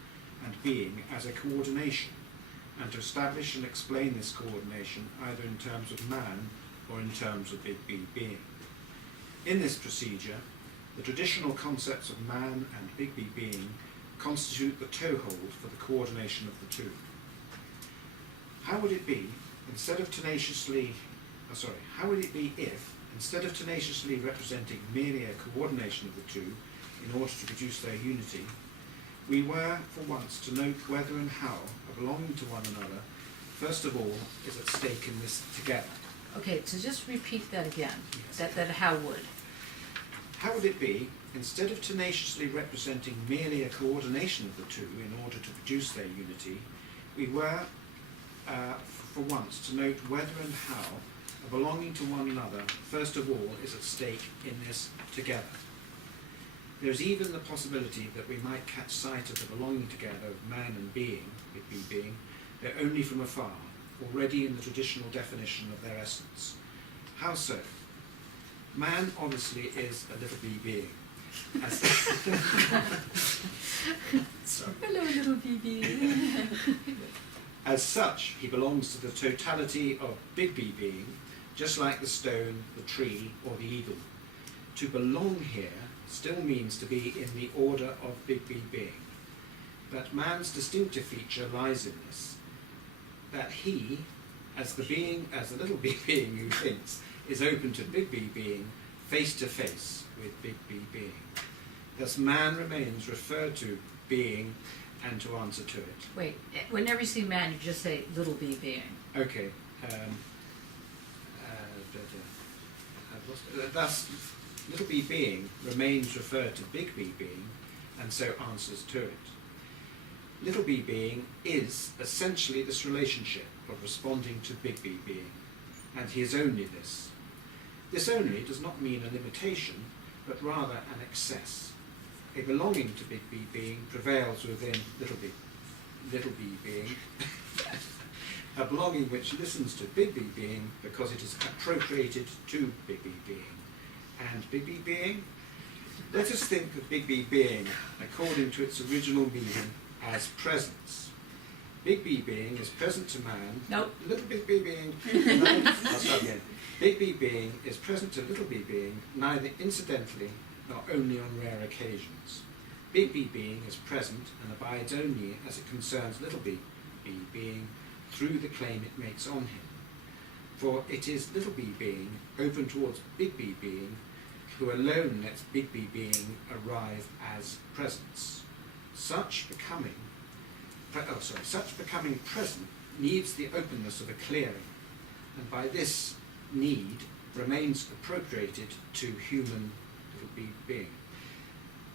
and being as a coordination, and to establish and explain this coordination either in terms of man or in terms of big B being. In this procedure, the traditional concepts of man and big B being constitute the toehold for the coordination of the two. How would it be if, instead of tenaciously representing merely a coordination of the two in order to produce their unity, we were, for once, to note whether and how a belonging to one another, first of all, is at stake in this together. Okay, so just repeat that again. Yes. That how would. How would it be, instead of tenaciously representing merely a coordination of the two in order to produce their unity, we were, for once, to note whether and how a belonging to one another, first of all, is at stake in this together. There is even the possibility that we might catch sight of the belonging together of man and being, big B being, though only from afar, already in the traditional definition of their essence. How so? Man obviously is a little B being. Hello, little BB. As such, he belongs to the totality of big B being, just like the stone, the tree, or the eagle. To belong here still means to be in the order of big B being. That man's distinctive feature lies in this, that he, as the little B being who thinks, is open to big B being face to face with big B being. Thus man remains referred to being and to answer to it. Wait, whenever you see man, you just say little b being. Okay. Thus, little b being remains referred to big B being and so answers to it. Little b being is essentially this relationship of responding to big B being. and he is only this. This only does not mean a limitation, but rather an excess. A belonging to big B being prevails within little b being, a belonging which listens to big B being because it is appropriated to big B being. And big B being? Let us think of big B being according to its original meaning as presence. Big B being is present to man. Nope. Little big B being. I'll start again. Big B being is present to little b being neither incidentally nor only on rare occasions. Big B being is present and abides only as it concerns little b being through the claim it makes on him. For it is little b being open towards big B being who alone lets big B being arrive as presence. Such becoming present needs the openness of a clearing, and by this need remains appropriated to human little b being.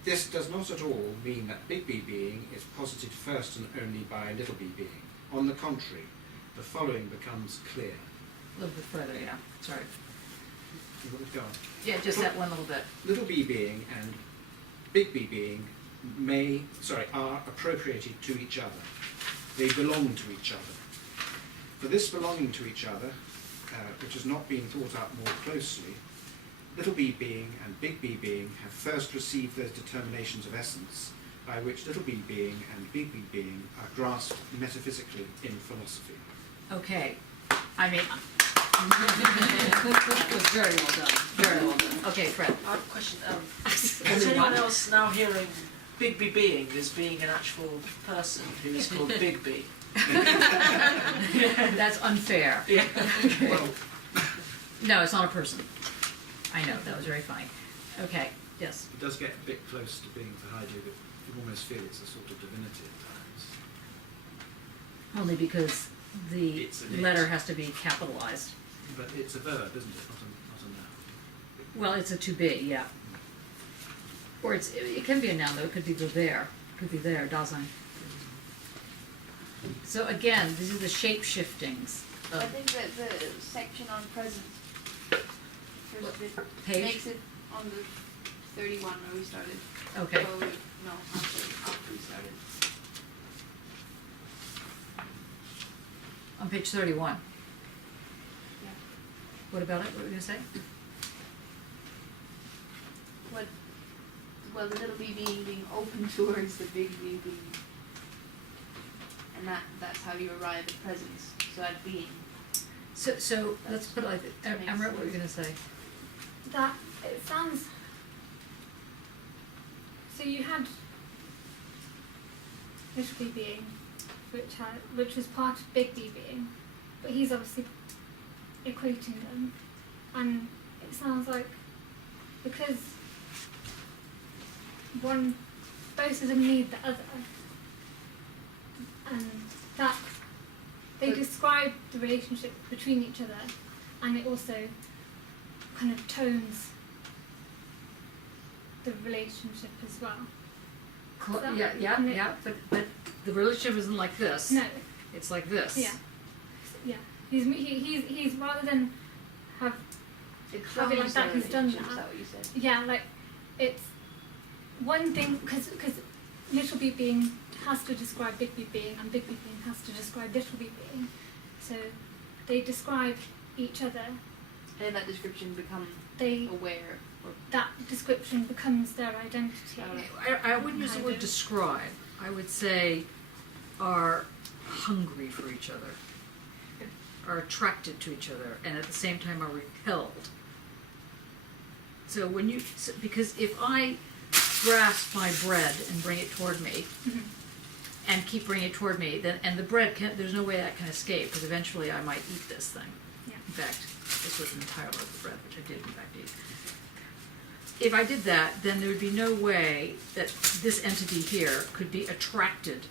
This does not at all mean that big B being is posited first and only by little b being. On the contrary, the following becomes clear. A little bit further, yeah, sorry. You want to go on? Yeah, just that one little bit. Little b being and big B being are appropriated to each other. They belong to each other. For this belonging to each other, which has not been thought out more closely, little b being and big B being have first received those determinations of essence by which little b being and big B being are grasped metaphysically in philosophy. Okay, I mean, that was very well done, very well done. Okay, Fred. I have a question. Is Only anyone one? else now hearing Big B being as being an actual person who is called Big B? That's unfair. Yeah. Well, No, it's not a person. I know, that was very funny. Okay, yes. it does get a bit close to being for Heidegger. You almost feel it's a sort of divinity at times. Only because the It's an letter it. has to be capitalized. But it's a verb, isn't it? Not a noun. Well, it's a to be, yeah. Or it can be a noun though, it could be the there. It could be there, Dasein. So again, these are the shape shiftings I of think that the section on present first bit page. makes it on the 31 where we started. Okay, Oh, no, after we started. on page 31. Yeah. What about it? What were you gonna say? Well, the little b being open towards the big B being. And that's how you arrive at presence. So at being. So let's put it like this. Emma, what were you gonna say? That it sounds. So you had little B being, which was part of big B being, but he's obviously equating them, and it sounds like because both of them need the other, and that they But- describe the relationship between each other, and it also kind of tones the relationship as well. That- Yeah, but the relationship isn't like this. No, It's like this. yeah. He's rather than have It's Have it like that, he's done Is that. that what you said? yeah like it's one thing because little b being has to describe big B being and big B being has to describe little b being, so they describe each other. And that description become They aware. Or that description becomes their identity. I wouldn't use the word describe. I would say are hungry for each other, are attracted to each other, and at the same time are repelled. So because if I grasp my bread and bring it toward me, Mhm. and keep bringing it toward me, then the bread there's no way that can escape, because eventually I might eat this thing. Yeah. In fact, this was an entire loaf of bread, which I did in fact eat. If I did that, then there would be no way that this entity here could be attracted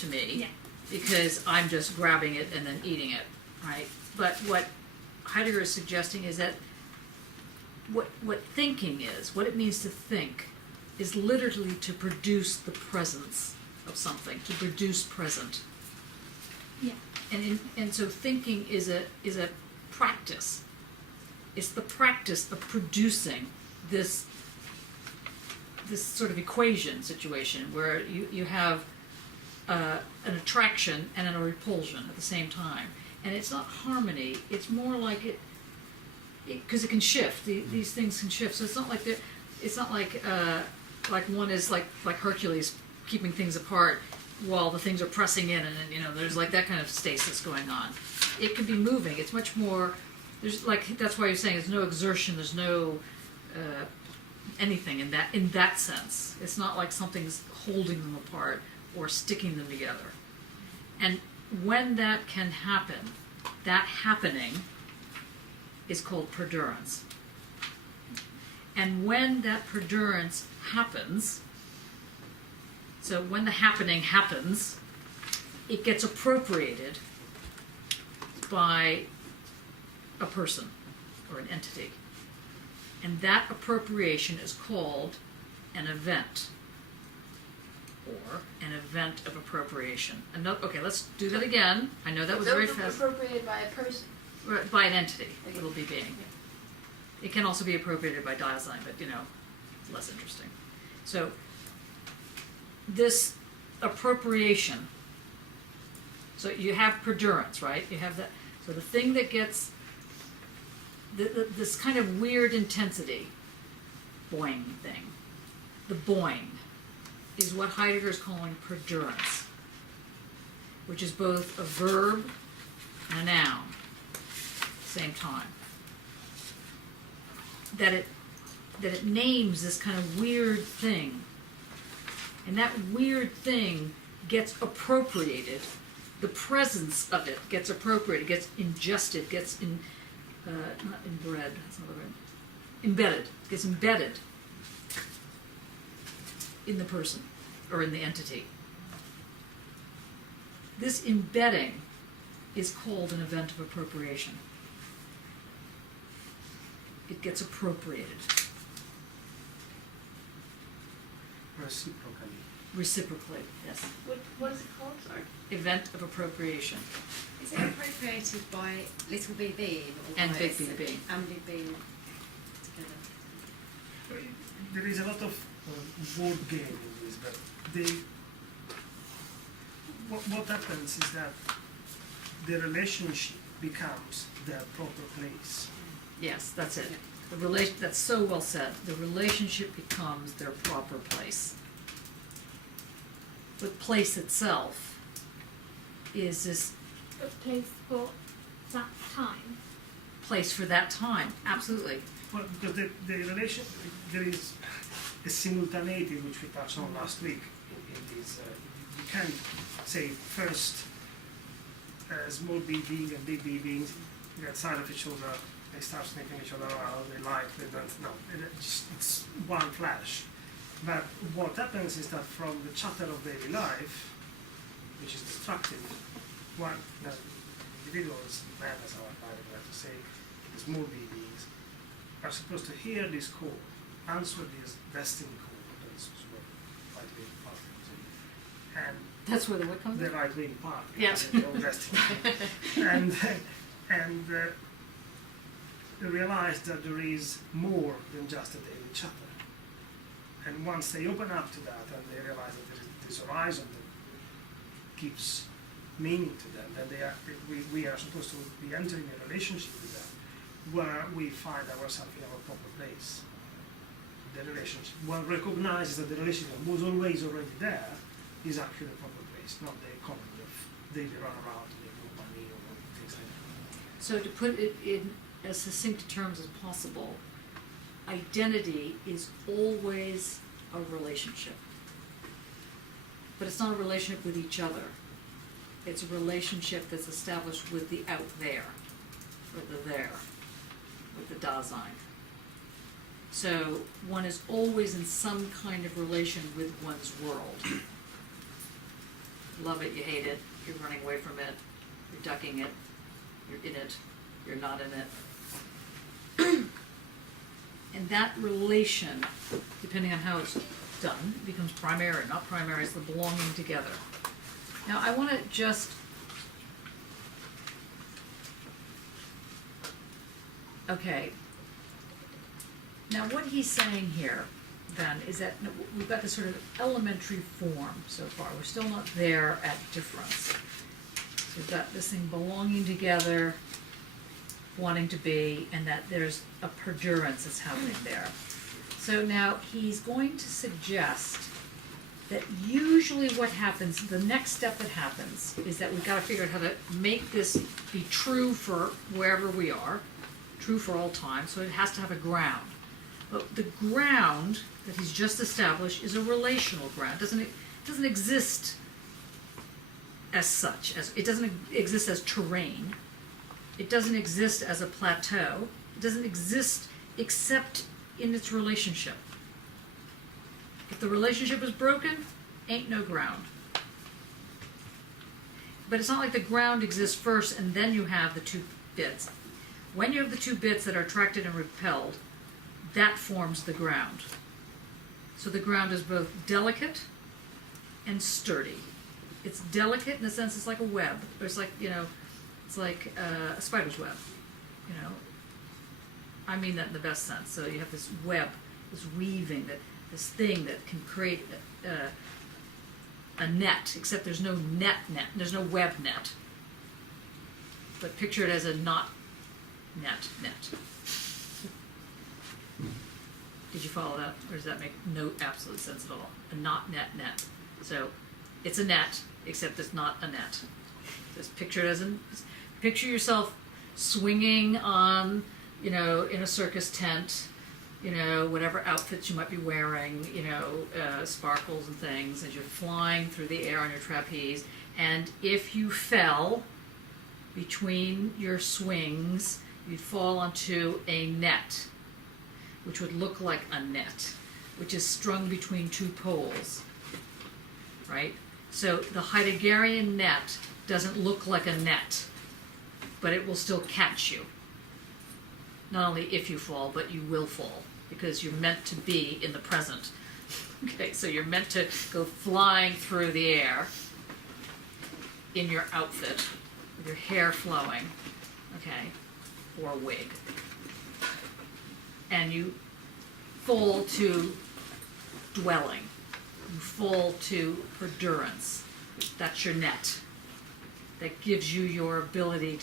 to me, Yeah. because I'm just grabbing it and then eating it, right? But what Heidegger is suggesting is that what thinking is, what it means to think, is literally to produce the presence of something, to produce present. Yeah. And so thinking is a practice. It's the practice of producing this sort of equation situation where you have an attraction and a repulsion at the same time. And it's not harmony, it's more like because it can shift. These things can shift. So it's not like one is like Hercules keeping things apart while the things are pressing in, and there's like that kind of stasis going on. It can be moving. It's much more. There's like that's why you're saying there's no exertion. There's no anything in that sense. It's not like something's holding them apart or sticking them together. And when that can happen, that happening is called perdurance. And when that perdurance happens, so when the happening happens, it gets appropriated by a person or an entity. And that appropriation is called an event, or an event of appropriation. Okay, let's do that again. I know that was very fast. Appropriated by a person. By an entity, Okay. little b being. Yeah. It can also be appropriated by Dasein, but it's less interesting. So this appropriation, so you have perdurance, right? You have that. So the thing that gets this kind of weird intensity, boing thing, the boing, is what Heidegger is calling perdurance, which is both a verb and a noun at the same time. That it names this kind of weird thing, and that weird thing gets appropriated. The presence of it gets appropriated, gets ingested, gets not inbred, that's not the word. Embedded, gets embedded in the person or in the entity. This embedding is called an event of appropriation. It gets appropriated. Reciprocally, yes. What is it called? Sorry. Event of appropriation. Is it appropriated by little b being or And by big B being. And big being together? There is a lot of word game in this, but what happens is that the relationship becomes their proper place. Yes, that's it. That's so well said. The relationship becomes their proper place. The place itself is this A place for that time. place for that time. Absolutely. Well, because the relation, there is a simultaneity which we touched on last week in this. You can't say first small b being and big B beings outside of each other, they start sniffing each other out, they like, they don't, no, it's one flash. But what happens is that from the chatter of daily life, which is destructive, one, individuals, man, as I like to say, the small b beings, are supposed to hear this call, answer this destiny call, that's what right-wing part is. And That's where the what comes the in? right-wing part, Yes. the old destiny. and realize that there is more than just a daily chatter. And once they open up to that and they realize that there is this horizon that gives meaning to them, then we are supposed to be entering a relationship with them where we find ourselves in our proper place. The relationship, one recognizes that the relationship was always already there, is actually the proper place, not the economy of daily run around to make more money or things like that. So to put it in as succinct terms as possible, identity is always a relationship. But it's not a relationship with each other. It's a relationship that's established with the out there, or the there, with the Dasein. So one is always in some kind of relation with one's world. Love it, you hate it, you're running away from it, you're ducking it, you're in it, you're not in it. And that relation, depending on how it's done, becomes primary or not primary, it's the belonging together. Now I want to just Okay. Now, what he's saying here, then, is that we've got this sort of elementary form so far. We're still not there at difference. So we've got this thing belonging together, wanting to be, and that there's a perdurance that's happening there. So now he's going to suggest that usually what happens, the next step that happens, is that we've got to figure out how to make this be true for wherever we are, true for all time, so it has to have a ground. But the ground that he's just established is a relational ground. It doesn't exist as such. It doesn't exist as terrain. It doesn't exist as a plateau. It doesn't exist except in its relationship. If the relationship is broken, ain't no ground. But it's not like the ground exists first and then you have the two bits. When you have the two bits that are attracted and repelled, that forms the ground. So the ground is both delicate and sturdy. It's delicate in the sense it's like a web. Or it's like, it's like a spider's web. I mean that in the best sense. So you have this web, this weaving, this thing that can create a net, except there's no net, there's no web net. But picture it as a not net. Did you follow that? Or does that make no absolute sense at all? A not net. So it's a net, except it's not a net. Just picture it as picture yourself swinging on, in a circus tent, whatever outfits you might be wearing, sparkles and things, as you're flying through the air on your trapeze. And if you fell between your swings, you'd fall onto a net, which would look like a net, which is strung between two poles, right? So the Heideggerian net doesn't look like a net, but it will still catch you. Not only if you fall, but you will fall, because you're meant to be in the present. Okay, so you're meant to go flying through the air in your outfit, with your hair flowing, okay, or a wig. And you fall to dwelling. You fall to perdurance. That's your net. That gives you your ability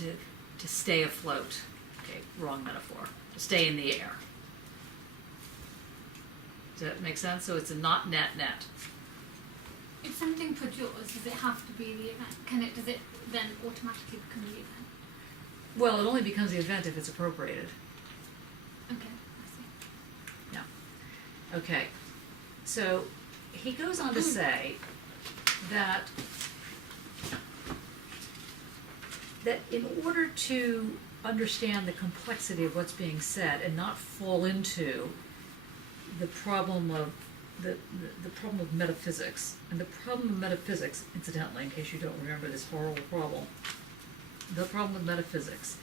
to stay afloat. Okay, wrong metaphor. To stay in the air. Does that make sense? So it's a not net. If something perdures, does it have to be the event? Does it then automatically become the event? Well, it only becomes the event if it's appropriated. Okay, I see. Yeah. Okay. So he goes on to say that in order to understand the complexity of what's being said and not fall into the problem of the problem of metaphysics, and the problem of metaphysics, incidentally, in case you don't remember this horrible problem, the problem with metaphysics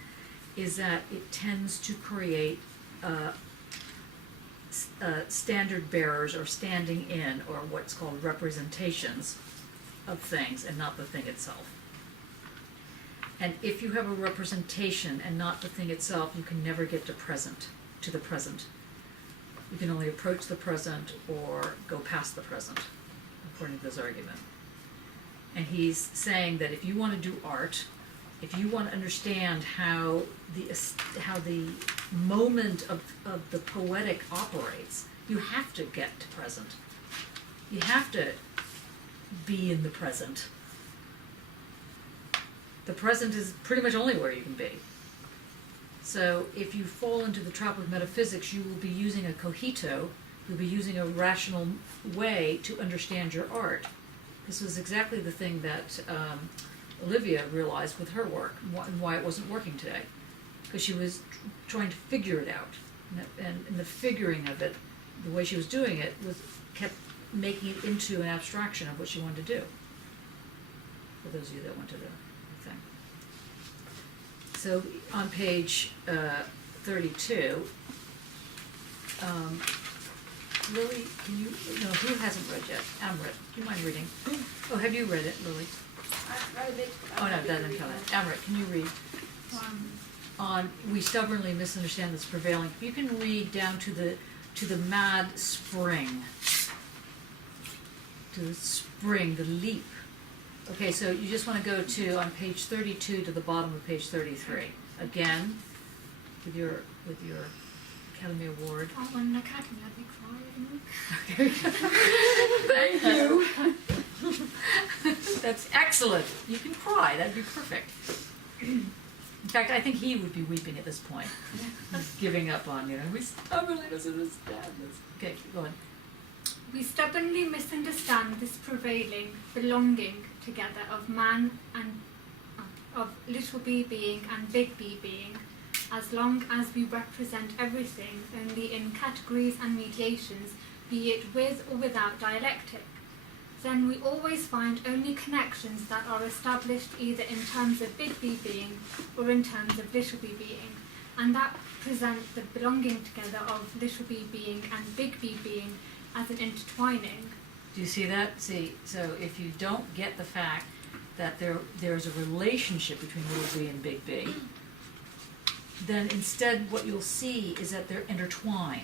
is that it tends to create standard bearers or standing in, or what's called representations of things and not the thing itself. And if you have a representation and not the thing itself, you can never get to the present. You can only approach the present or go past the present, according to this argument. And he's saying that if you want to do art, if you want to understand how the moment of the poetic operates, you have to get to present. You have to be in the present. The present is pretty much only where you can be. So if you fall into the trap of metaphysics, you will be using a cogito, you'll be using a rational way to understand your art. This was exactly the thing that Olivia realized with her work, and why it wasn't working today. Because she was trying to figure it out. And the figuring of it, the way she was doing it, kept making it into an abstraction of what she wanted to do. For those of you that went to the thing. So on page 32, Lily, who hasn't read yet? Amrit, do you mind reading? Oh, have you read it, Lily? I read a bit. Oh no, that doesn't count. Amrit, can you read? we stubbornly misunderstand this prevailing. If you can read down to the mad spring, the leap. Okay, so you just want to go to on page 32 to the bottom of page 33 again with your Academy Award. I won an Academy, I'd be crying. Thank you. That's excellent. You can cry. That'd be perfect. In fact, I think he would be weeping at this point. He's giving up on you. We stubbornly misunderstand this. Okay, go on. We stubbornly misunderstand this prevailing belonging together of man and of little b being and big B being, as long as we represent everything only in categories and mediations, be it with or without dialectic. Then we always find only connections that are established either in terms of big B being or in terms of little b being, and that present the belonging together of little b being and big B being as an intertwining. Do you see that? See, so if you don't get the fact that there's a relationship between little b and big B, then instead what you'll see is that they're intertwined,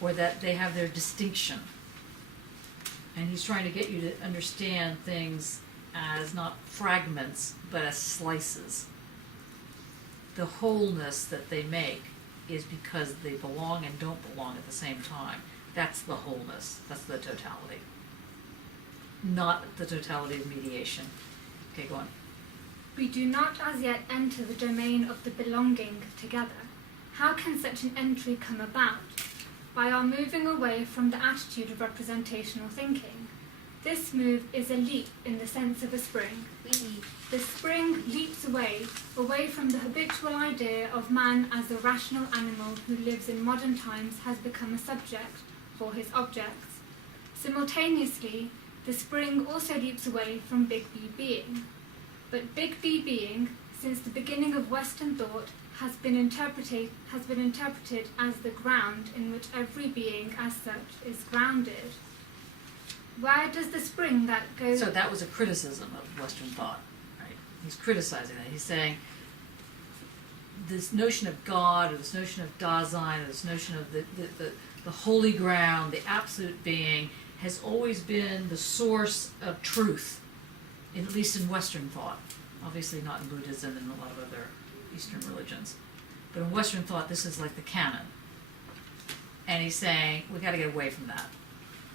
or that they have their distinction. And he's trying to get you to understand things as not fragments, but as slices. The wholeness that they make is because they belong and don't belong at the same time. That's the wholeness. That's the totality. Not the totality of mediation. Okay, go on. We do not as yet enter the domain of the belonging together. How can such an entry come about? By our moving away from the attitude of representational thinking. This move is a leap in the sense of a spring. The spring leaps away from the habitual idea of man as a rational animal who lives in modern times has become a subject for his objects. Simultaneously, the spring also leaps away from big B being. But big B being, since the beginning of Western thought, has been interpreted as the ground in which every being as such is grounded. Where does the spring that goes... So that was a criticism of Western thought, right? He's criticizing that. He's saying this notion of God, or this notion of Dasein, or this notion of the holy ground, the absolute being, has always been the source of truth, at least in Western thought. Obviously not in Buddhism and a lot of other Eastern religions. But in Western thought, this is like the canon. And he's saying, we got to get away from that.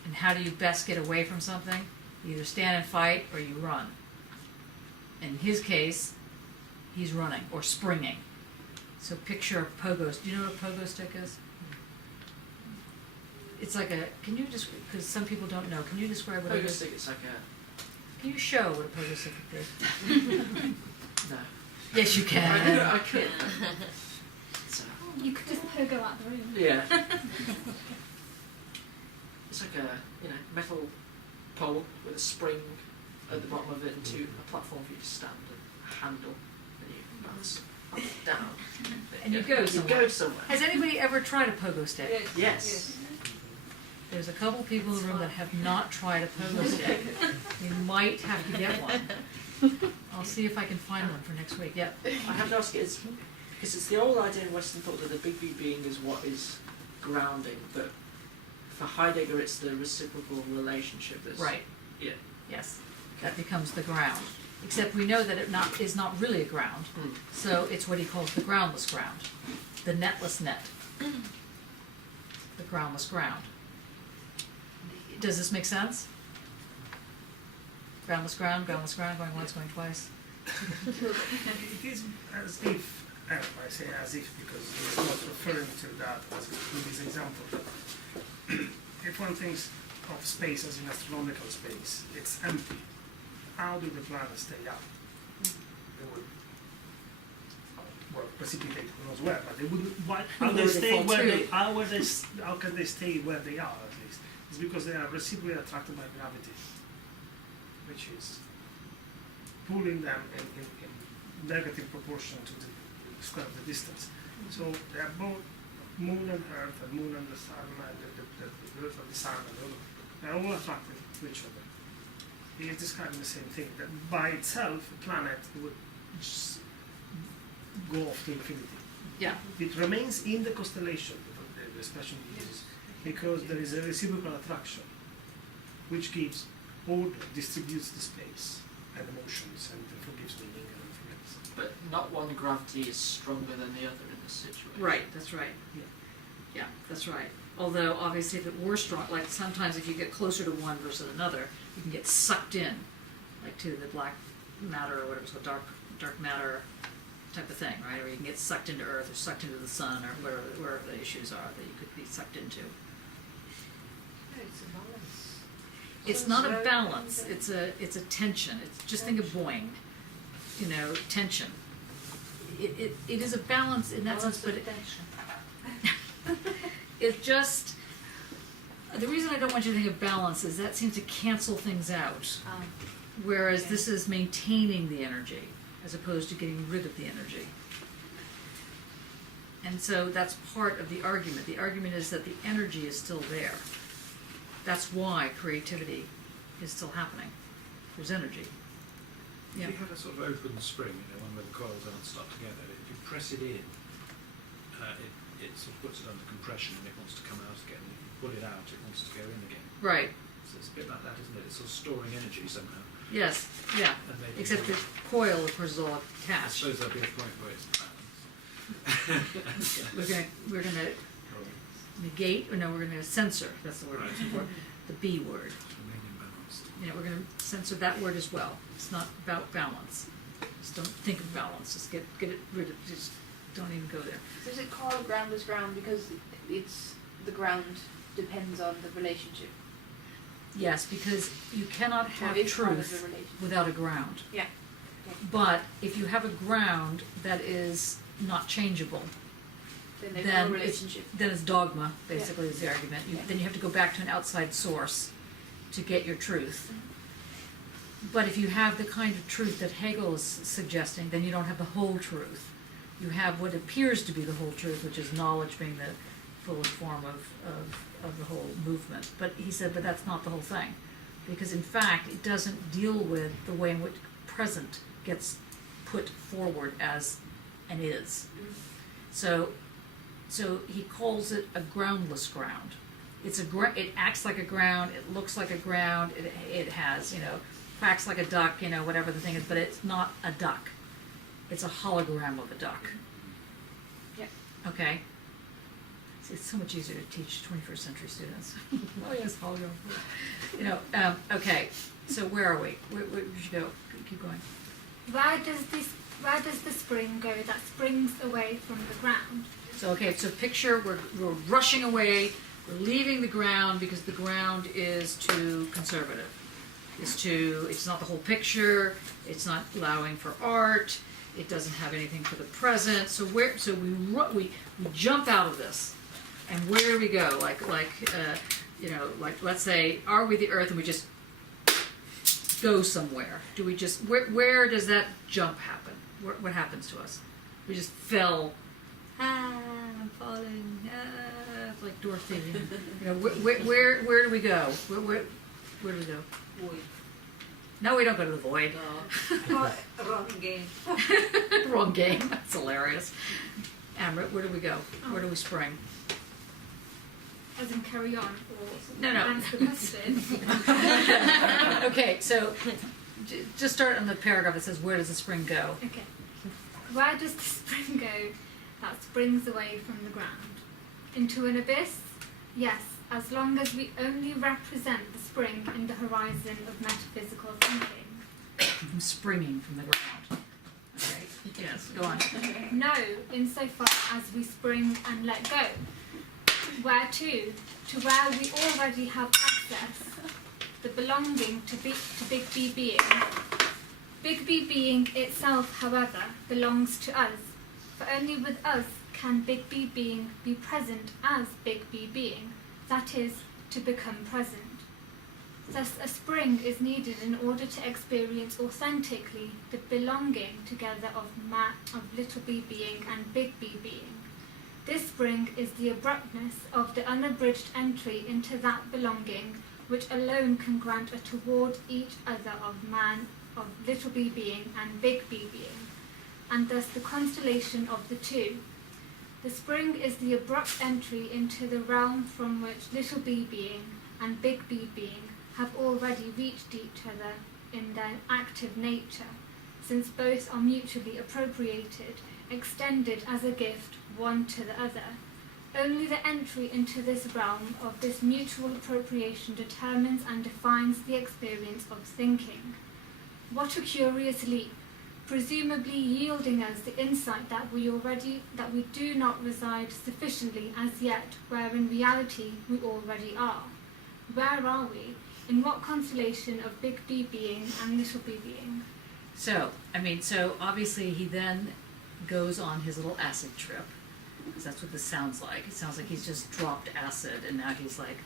And how do you best get away from something? You either stand and fight or you run. In his case, he's running or springing. So picture a pogo. Do you know what a pogo stick is? It's like a, can you just, because some people don't know, can you describe what it Pogo is? stick, it's like a... Can you show what a pogo stick is? No. Yes, you can. I could. So, You could just pogo out the room. yeah. It's like a metal pole with a spring at the bottom of it and a platform for you to stand and a handle, and you bounce up and down. And you go somewhere. You go somewhere. Has anybody ever tried a pogo stick? Yes. There's a couple people in the room that have not tried a pogo stick. You might have to get one. I'll see if I can find one for next week. Yep. I have to ask you, because it's the old idea in Western thought that the big B being is what is grounding, but for Heidegger it's the reciprocal relationship that's... Right. Yeah. Yes. That becomes the ground. Except we know that it is not really a ground. So it's what he calls the groundless ground. The netless net. The groundless ground. Does this make sense? Groundless ground, going once, going twice. It is as if, I say as if because he's not referring to that as in this example. If one thinks of space as an astronomical space, it's empty. How do the planets stay up? They would, well, precipitate who knows where, but they wouldn't. How Where they they stay fall where to. they? How can they stay where they are at least? It's because they are reciprocally attracted by gravity, which is pulling them in negative proportion to the square of the distance. So they are both moon and earth, and moon and the sun, and the earth and the sun, and all. They are all attracted to each other. He is describing the same thing, that by itself, a planet would just go off to infinity. Yeah. It remains in the constellation, the expression uses, because there is a reciprocal attraction, which gives order, distributes the space and emotions, and therefore gives meaning and everything else. But not one gravity is stronger than the other in this situation. Right, that's right. Yeah. Yeah, that's right. Although obviously if it were strong, like sometimes if you get closer to one versus another, you can get sucked in, like to the black matter or whatever it's called, dark matter type of thing, right? Or you can get sucked into Earth or sucked into the sun or wherever the issues are that you could be sucked into. It's a balance. It's not a balance, it's a tension. It's just think of boing, you know, tension. It is a balance in that sense, but it just, the reason I don't want you to think of balance is that seems to cancel things out. Whereas this is maintaining the energy as opposed to getting rid of the energy. And so that's part of the argument. The argument is that the energy is still there. That's why creativity is still happening. There's energy. Yeah. If you have a sort of open spring, you know, one where the coils aren't stuck together, if you press it in, it sort of puts it under compression and it wants to come out again. If you pull it out, it wants to go in again. Right. So it's a bit like that, isn't it? It's sort of storing energy somehow. Yes. Yeah. And maybe Except the coil, of course, is all I attached. suppose there'll be a point where it's balanced. We're gonna negate, or no, we're gonna censor. That's the word I'm looking for. The B word. Remaining balanced. You know, we're gonna censor that word as well. It's not about balance. Just don't think of balance. Just get it rid of. Just don't even go there. So is it called groundless ground because it's the ground depends on the relationship? Yes, because you cannot have Or is part of the truth relationship? without a ground. Yeah. But if you have a ground that is not changeable, Then there's then no it's, relationship. then it's dogma, basically, is the argument. Yeah. Then you have to go back to an outside source to get your truth. But if you have the kind of truth that Hegel is suggesting, then you don't have the whole truth. You have what appears to be the whole truth, which is knowledge being the fullest form of the whole movement. But he said, but that's not the whole thing. Because in fact, it doesn't deal with the way in which present gets put forward as and is. So he calls it a groundless ground. It's it acts like a ground, it looks like a ground, it has, you know, quacks like a duck, you know, whatever the thing is, but it's not a duck. It's a hologram of a duck. Yeah. Okay? See, it's so much easier to teach 21st century students. Oh yes, hologram. You know, okay, so where are we? Where should you go? Keep going. Where does the spring go that springs away from the ground? So okay, so picture we're rushing away, we're leaving the ground because the ground is too conservative. It's not the whole picture, it's not allowing for art, it doesn't have anything for the present. So we jump out of this, and where do we go? You know, like let's say, are we the Earth and we just go somewhere? Do we just where does that jump happen? What happens to us? We just fell. I'm falling. Like Dorothy. You know, where do we go? Where do we go? Void. No, we don't go to the void. No. Wrong game. Wrong game. That's hilarious. Amrit, where do we go? Where do we spring? As in carry on, or No. answer the question? Okay, so just start on the paragraph that says, where does the spring go? Okay. Where does the spring go that springs away from the ground? Into an abyss? Yes, as long as we only represent the spring in the horizon of metaphysical thinking. I'm springing from the ground. Okay. Yes, go on. No, insofar as we spring and let go. Where to? To where we already have access. The belonging to Big B being. Big B being itself, however, belongs to us. For only with us can Big B being be present as Big B being. That is, to become present. Thus, a spring is needed in order to experience authentically the belonging together of little b being and big B being. This spring is the abruptness of the unabridged entry into that belonging, which alone can grant a toward each other of man, of little b being and big B being, and thus the constellation of the two. The spring is the abrupt entry into the realm from which little b being and big B being have already reached each other in their active nature, since both are mutually appropriated, extended as a gift one to the other. Only the entry into this realm of this mutual appropriation determines and defines the experience of thinking. What a curious leap, presumably yielding us the insight that we do not reside sufficiently as yet, where in reality we already are. Where are we? In what constellation of big B being and little b being? So obviously he then goes on his little acid trip, because that's what this sounds like. It sounds like he's just dropped acid, and now he's like,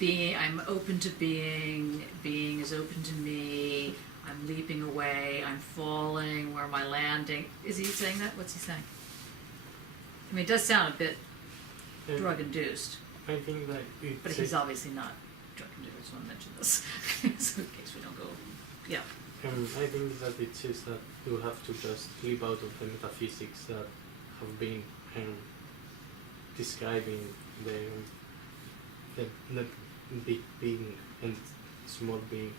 I'm open to being is open to me, I'm leaping away, I'm falling, where am I landing? Is he saying that? What's he saying? I mean, it does sound a bit drug-induced, I think that it's but he's obviously not drug-induced. I just want to mention this, so in case we don't go, yeah. I think that it says that you have to just leap out of the metaphysics that have been describing the big being and small being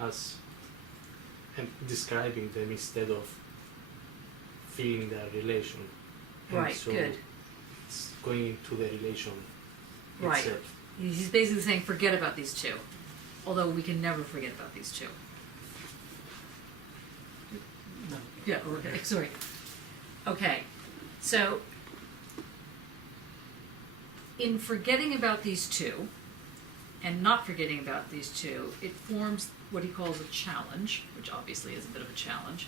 as describing them instead of feeling their relation. And Right, so good. it's going into the relation Right. itself. He's basically saying forget about these two, although we can never forget about these two. No. Yeah, okay, sorry. Okay, so in forgetting about these two and not forgetting about these two, it forms what he calls a challenge, which obviously is a bit of a challenge,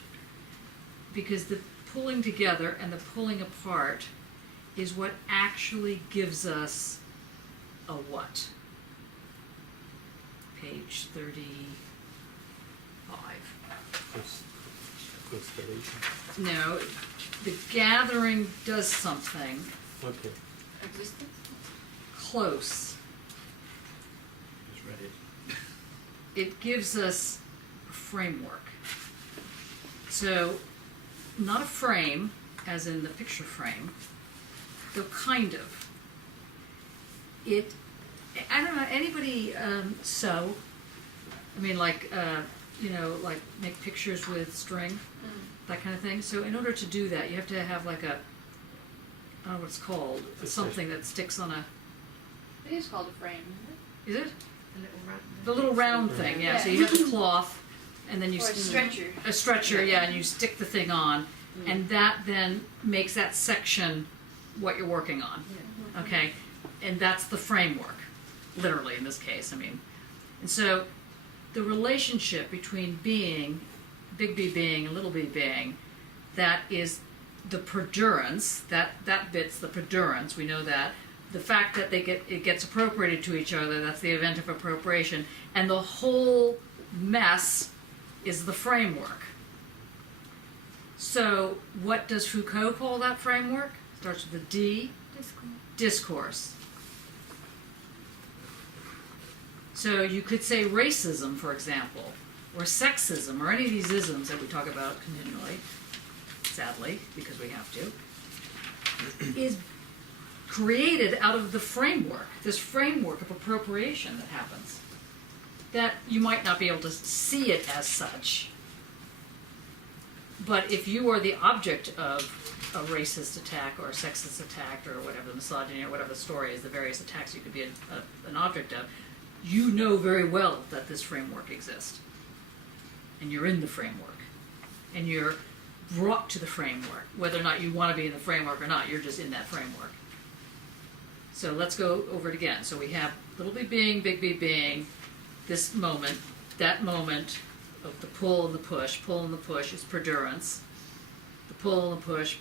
because the pulling together and the pulling apart is what actually gives us a what? Page 35. Constellation. No, the gathering does something Okay. Existence? close. Just read it. It gives us a framework. So, not a frame, as in the picture frame, though kind of. I don't know, anybody sew? I mean, like make pictures with string, that kind of thing. So in order to do that, you have to have like I don't know what it's called, something that sticks on a, It is called a frame, isn't it? is it? A little round. The little round thing, yeah. So you have the cloth, and then you Or a stretcher. a stretcher, yeah, and you stick the thing on, and that then makes that section what you're working on. Okay, and that's the framework, literally in this case. I mean, and so the relationship between being, big B being and little b being, that is the perdurance. That bit's the perdurance. We know that. The fact that it gets appropriated to each other, that's the event of appropriation, and the whole mess is the framework. So what does Foucault call that framework? Starts with a D. Discourse. So you could say racism, for example, or sexism, or any of these isms that we talk about continually, sadly, because we have to, is created out of the framework, this framework of appropriation that happens. That you might not be able to see it as such, but if you are the object of a racist attack or a sexist attack or whatever, the misogyny or whatever the story is, the various attacks you could be an object of, you know very well that this framework exists. And you're in the framework. And you're brought to the framework. Whether or not you want to be in the framework or not, you're just in that framework. So let's go over it again. So we have little b being, big B being, this moment, that moment of the pull and the push is perdurance. The pull and the push,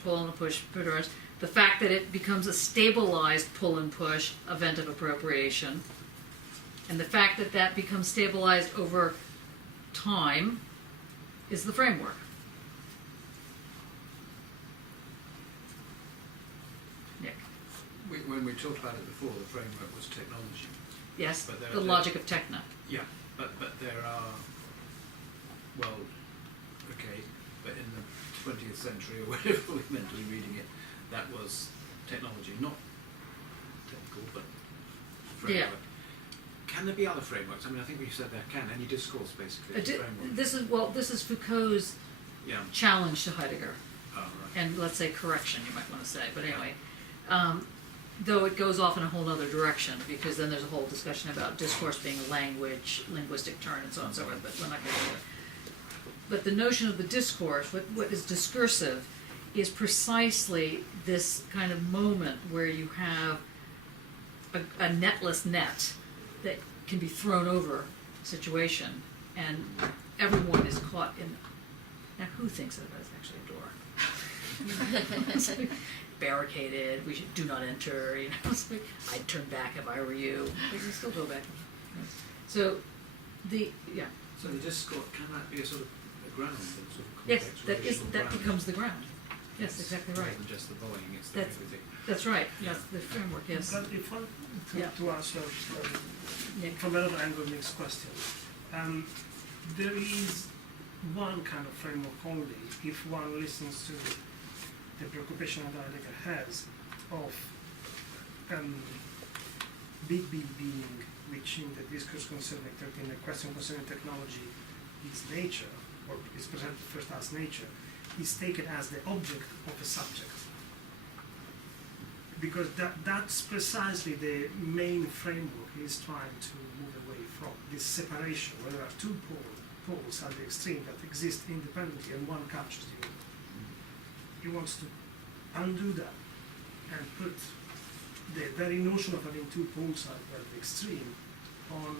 perdurance. The fact that it becomes a stabilized pull and push, event of appropriation. And the fact that that becomes stabilized over time is the framework. Nick. When we talked about it before, the framework was technology. Yes, But the logic of techno. Yeah, but there are, well, okay, but in the 20th century or whatever we're meant to be reading it, that was technology, not technical, but framework. Yeah. Can there be other frameworks? I mean, I think we said there can. Any discourse, basically, is a framework. This is Foucault's Yeah. challenge to Heidegger, Oh, right. and let's say correction, you might want to say, but anyway. Though it goes off in a whole other direction, because then there's a whole discussion about discourse being a language, linguistic turn, and so on and so forth, but we're not going to do it. But the notion of the discourse, what is discursive, is precisely this kind of moment where you have a netless net that can be thrown over a situation, and everyone is caught in. Now, who thinks that it's actually a door? It's like barricaded. We should do not enter. You know, it's like, I'd turn back if I were you. But you still go back. So, yeah. So the discourse, can that be a sort of a ground, a sort of Yes, context, that becomes the ground. Yes, exactly right. Rather than just the bowing, it's the That's- everything. That's right. Yeah. That's the framework. Yes. But if one Yeah. to answer Yeah. from another angle Nick's question, there is one kind of framework only if one listens to the preoccupation that Heidegger has of big being, which in the discourse concerning in the question concerning technology is nature, or is presented first as nature, is taken as the object of a subject. Because that's precisely the main framework he's trying to move away from, this separation, where there are two poles at the extreme that exist independently and one captures the other. He wants to undo that and put the very notion of having two poles at the extreme on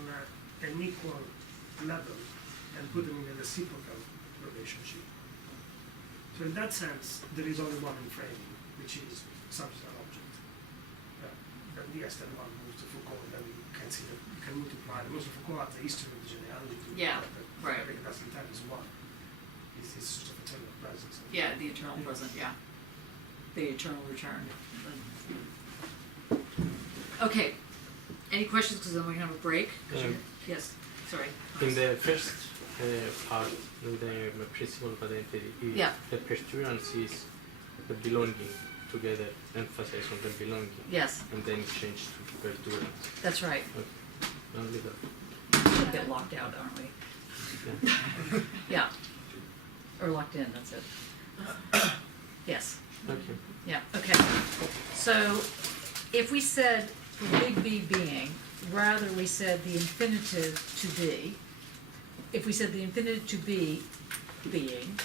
an equal level and put them in a reciprocal relationship. So in that sense, there is only one in framing, which is subject and object. But yes, then one moves to Foucault, and then you can see that you can multiply. Most of Foucault has the history of the genealogy. Yeah, but right. I think that's the time is one. It's sort of eternal presence. Yeah, the eternal present. Yeah, the eternal return. Okay. Any questions? Because then we can have a break. Yes. Sorry. In the first part, in the principle of identity, Yeah. the perseverance is the belonging together, emphasis on the belonging, Yes, and then change to perseverance. that's right. Only that. We're a bit locked out, aren't we? Yeah. Yeah. Or locked in. That's it. Yes. Okay. Yeah. Okay. So, if we said for big B being, rather we said the infinitive to be. If we said the infinitive to be being,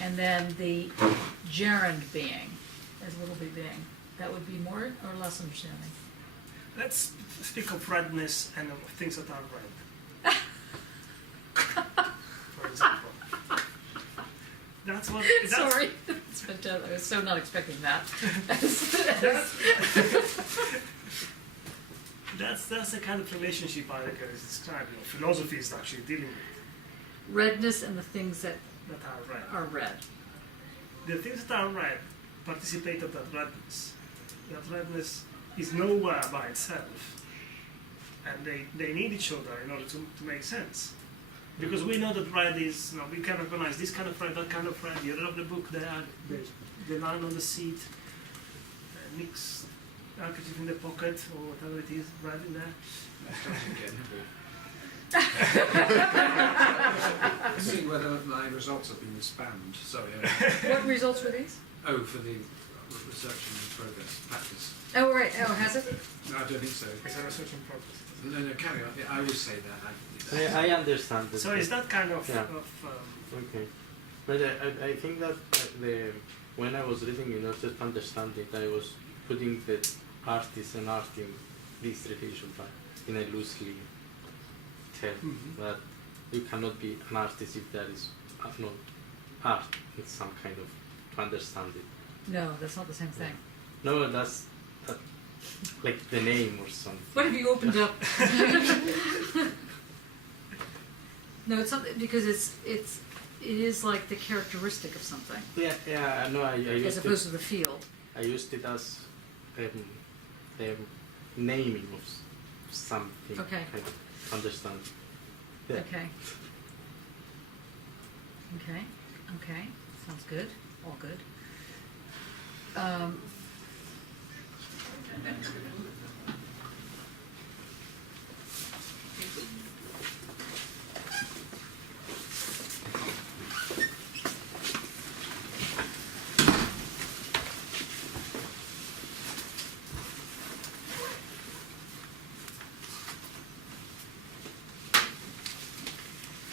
and then the gerund being as little b being, that would be more or less understanding. Let's speak of redness and of things that are red. For example. That's what. Sorry. It's fantastic. I was so not expecting that. That's the kind of relationship Heidegger is describing. Philosophy is actually dealing with Redness and the things that that are red. are red. The things that are red participate of that redness. That redness is nowhere by itself, and they need each other in order to make sense. Because we know that red is, we can recognize this kind of red, that kind of red. The other of the book there, the line on the seat, Nick's handkerchief in the pocket, or whatever it is, red in there. Seeing whether my results have been spammed. Sorry. What results were these? Oh, for the research in progress practice. Oh, right. Oh, has it? No, I don't think so. It's a research in progress. No, carry on. Yeah, I always say that. I understand that. So is that kind of, Yeah. Okay, but I think that when I was reading, in order to understand it, I was putting the artist and art in this relationship in a loosely term, that you cannot be an artist if there is no art in some kind of to understand it. No, that's not the same thing. No, that's like the name or something. What have you opened up? No, it's something because it is like the characteristic of something, Yeah, no, I as used opposed it. to the field. I used it as the naming of something. Okay. Kind of understand. Yeah. Okay. Okay. Okay. Sounds good, all good.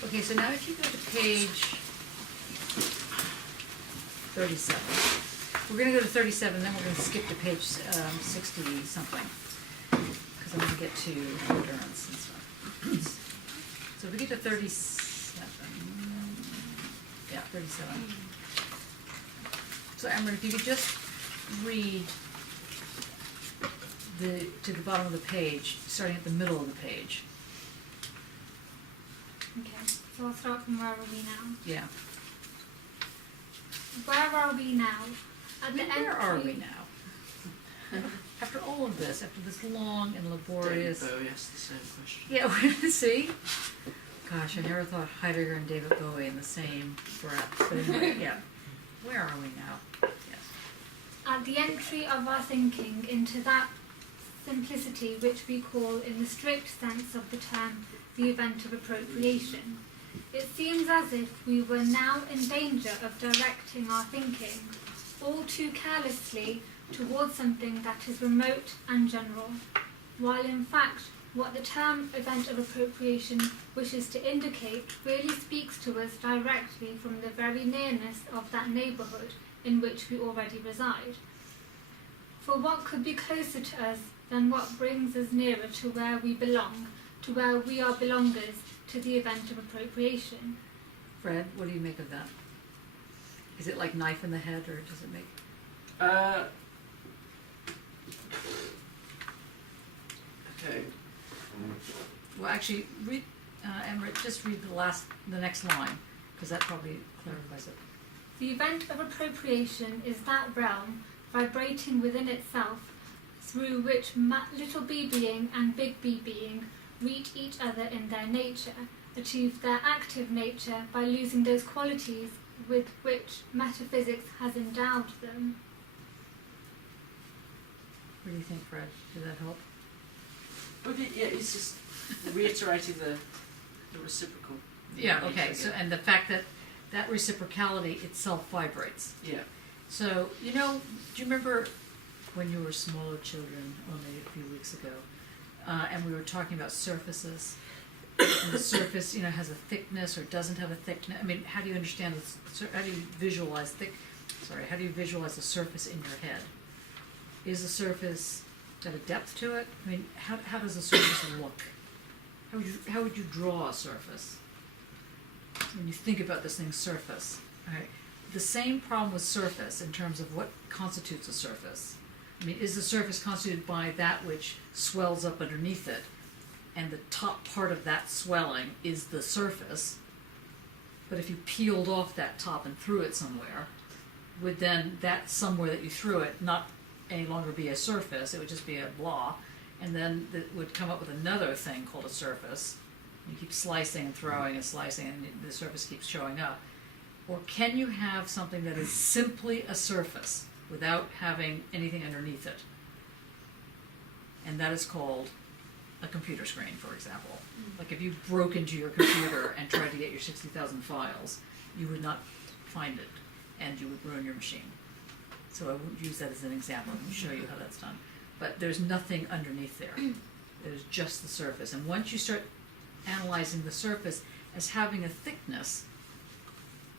Okay, so now if you go to page 37, we're gonna go to 37, then we're gonna skip to page 60 something, because I'm gonna get to endurance and stuff. So if we get to 37, yeah, 37. So Amber, if you could just read to the bottom of the page, starting at the middle of the page. Okay, so I'll start from where are we now? Yeah. Where are we now? At the Where are we entry- now? After all of this, after this long and laborious... David Bowie asked the same question. Yeah, see? Gosh, I never thought Heidegger and David Bowie in the same breath. But anyway, yeah. Where are we now? Yes. At the entry of our thinking into that simplicity which we call, in the strict sense of the term, the event of appropriation, it seems as if we were now in danger of directing our thinking all too carelessly towards something that is remote and general, while in fact what the term event of appropriation wishes to indicate really speaks to us directly from the very nearness of that neighbourhood in which we already reside. For what could be closer to us than what brings us nearer to where we belong, to where we are belongers to the event of appropriation? Fred, what do you make of that? Is it like knife in the head, or does it make... Okay. Well, actually, read, Emmerich, just read the next line, because that probably clarifies it. The event of appropriation is that realm, vibrating within itself, through which little b being and big B being reach each other in their nature, achieve their active nature by losing those qualities with which metaphysics has endowed them. What do you think, Fred? Did that help? But yeah, it's just reiterating the reciprocal. Yeah, nature, okay, so, and the fact that that reciprocality itself vibrates. Yeah. So, you know, do you remember when you were smaller children, only a few weeks ago, and we were talking about surfaces? And the surface, you know, has a thickness or doesn't have a thickness. I mean, how do you understand this? How do you visualize how do you visualize the surface in your head? Is the surface got a depth to it? I mean, how does a surface look? How would you draw a surface? When you think about this thing, surface. All right. The same problem with surface in terms of what constitutes a surface. I mean, is the surface constituted by that which swells up underneath it, and the top part of that swelling is the surface? But if you peeled off that top and threw it somewhere, would then that somewhere that you threw it not any longer be a surface? It would just be a blah, and then it would come up with another thing called a surface. You keep slicing and throwing and slicing, and the surface keeps showing up. Or can you have something that is simply a surface without having anything underneath it? And that is called a computer screen, for example. Like if you broke into your computer and tried to get your 60,000 files, you would not find it, and you would ruin your machine. So I won't use that as an example. I'm going to show you how that's done. But there's nothing underneath there. There's just the surface. And once you start analyzing the surface as having a thickness,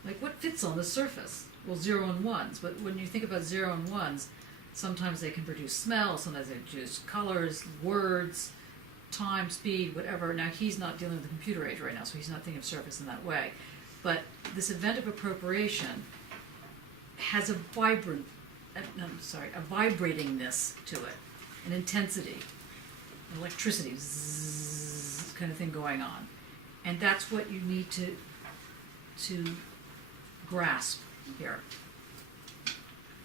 like what fits on the surface? Well, 0 and 1s. But when you think about 0 and 1s, sometimes they can produce smell, sometimes they produce colors, words, time, speed, whatever. Now, he's not dealing with the computer age right now, so he's not thinking of surface in that way. But this event of appropriation has a vibratingness to it, an intensity, an electricity, zzz, kind of thing going on. And that's what you need to grasp here.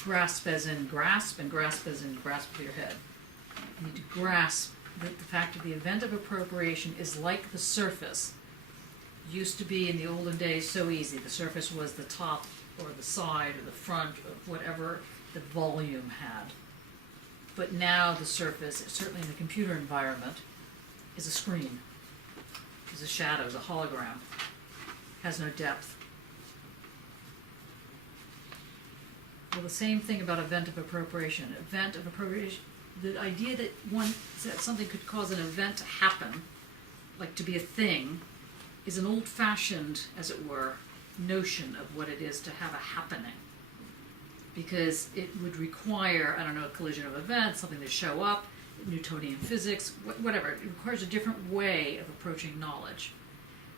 Grasp as in grasp, and grasp as in grasp with your head. You need to grasp that the fact of the event of appropriation is like the surface. Used to be in the olden days so easy. The surface was the top or the side or the front of whatever the volume had. But now the surface, certainly in the computer environment, is a screen, is a shadow, is a hologram, has no depth. Well, the same thing about event of appropriation. Event of appropriation, the idea that that something could cause an event to happen, like to be a thing, is an old-fashioned, as it were, notion of what it is to have a happening. Because it would require, I don't know, a collision of events, something to show up, Newtonian physics, whatever. It requires a different way of approaching knowledge.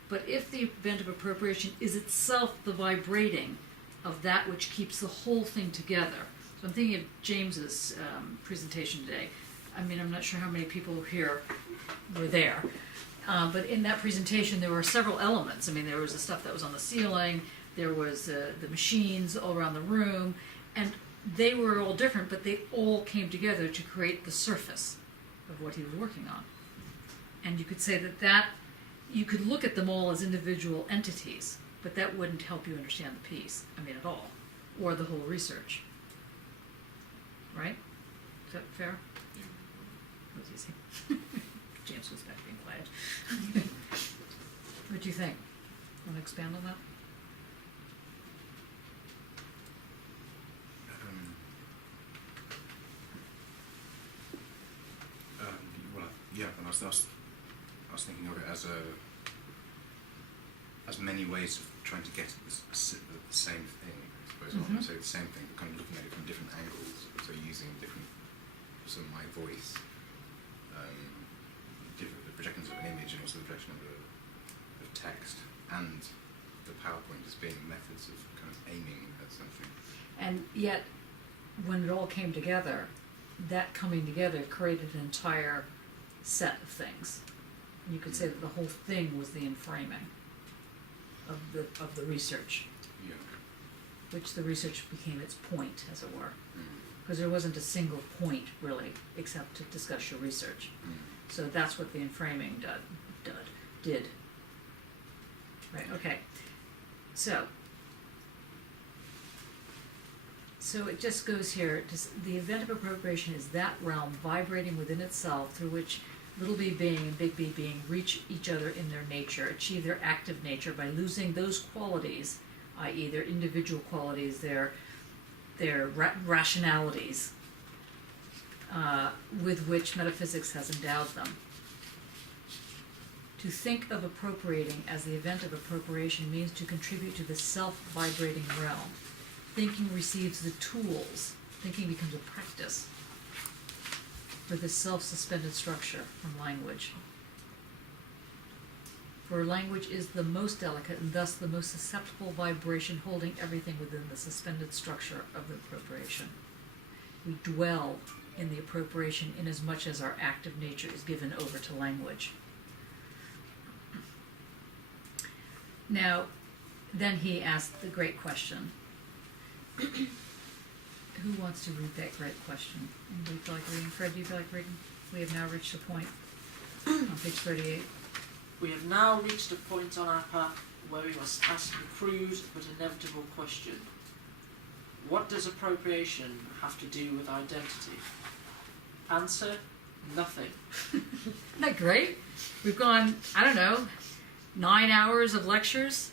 But if the event of appropriation is itself the vibrating of that which keeps the whole thing together. So I'm thinking of James's presentation today. I mean, I'm not sure how many people here were there. But in that presentation, there were several elements. I mean, there was the stuff that was on the ceiling, there was the machines all around the room, and they were all different, but they all came together to create the surface of what he was working on. And you could say that you could look at them all as individual entities, but that wouldn't help you understand the piece, I mean, at all, or the whole research. Right? Is that fair? Yeah. That was easy. James was back being quiet. What do you think? Want to expand on that? Well, yeah, and I was thinking of it as many ways of trying to get at the same thing. I suppose I want to say the same thing, but kind of looking at it from different angles. So using different, so my voice, the projections of an image, and also the projection of text, and the PowerPoint as being methods of kind of aiming at something. And yet, when it all came together, that coming together created an entire set of things. You could say that the whole thing was the enframing of the research, Yeah. which the research became its point, as it were. Because there wasn't a single point, really, except to discuss your research. So that's what the enframing did. Right, okay. So it just goes here, the event of appropriation is that realm vibrating within itself through which little b being and big B being reach each other in their nature, achieve their active nature by losing those qualities, i.e. their individual qualities, their rationalities, with which metaphysics has endowed them. To think of appropriating as the event of appropriation means to contribute to the self-vibrating realm. Thinking receives the tools, thinking becomes a practice for this self-suspended structure from language. For language is the most delicate and thus the most susceptible vibration holding everything within the suspended structure of the appropriation. We dwell in the appropriation inasmuch as our active nature is given over to language. Now, then he asked the great question. Who wants to read that great question? Anybody feel like reading? Fred, do you feel like reading? We have now reached a point on page 38. We have now reached a point on our path where we must ask the crude but inevitable question. What does appropriation have to do with identity? Answer, nothing. Isn't that great? We've gone, 9 hours of lectures,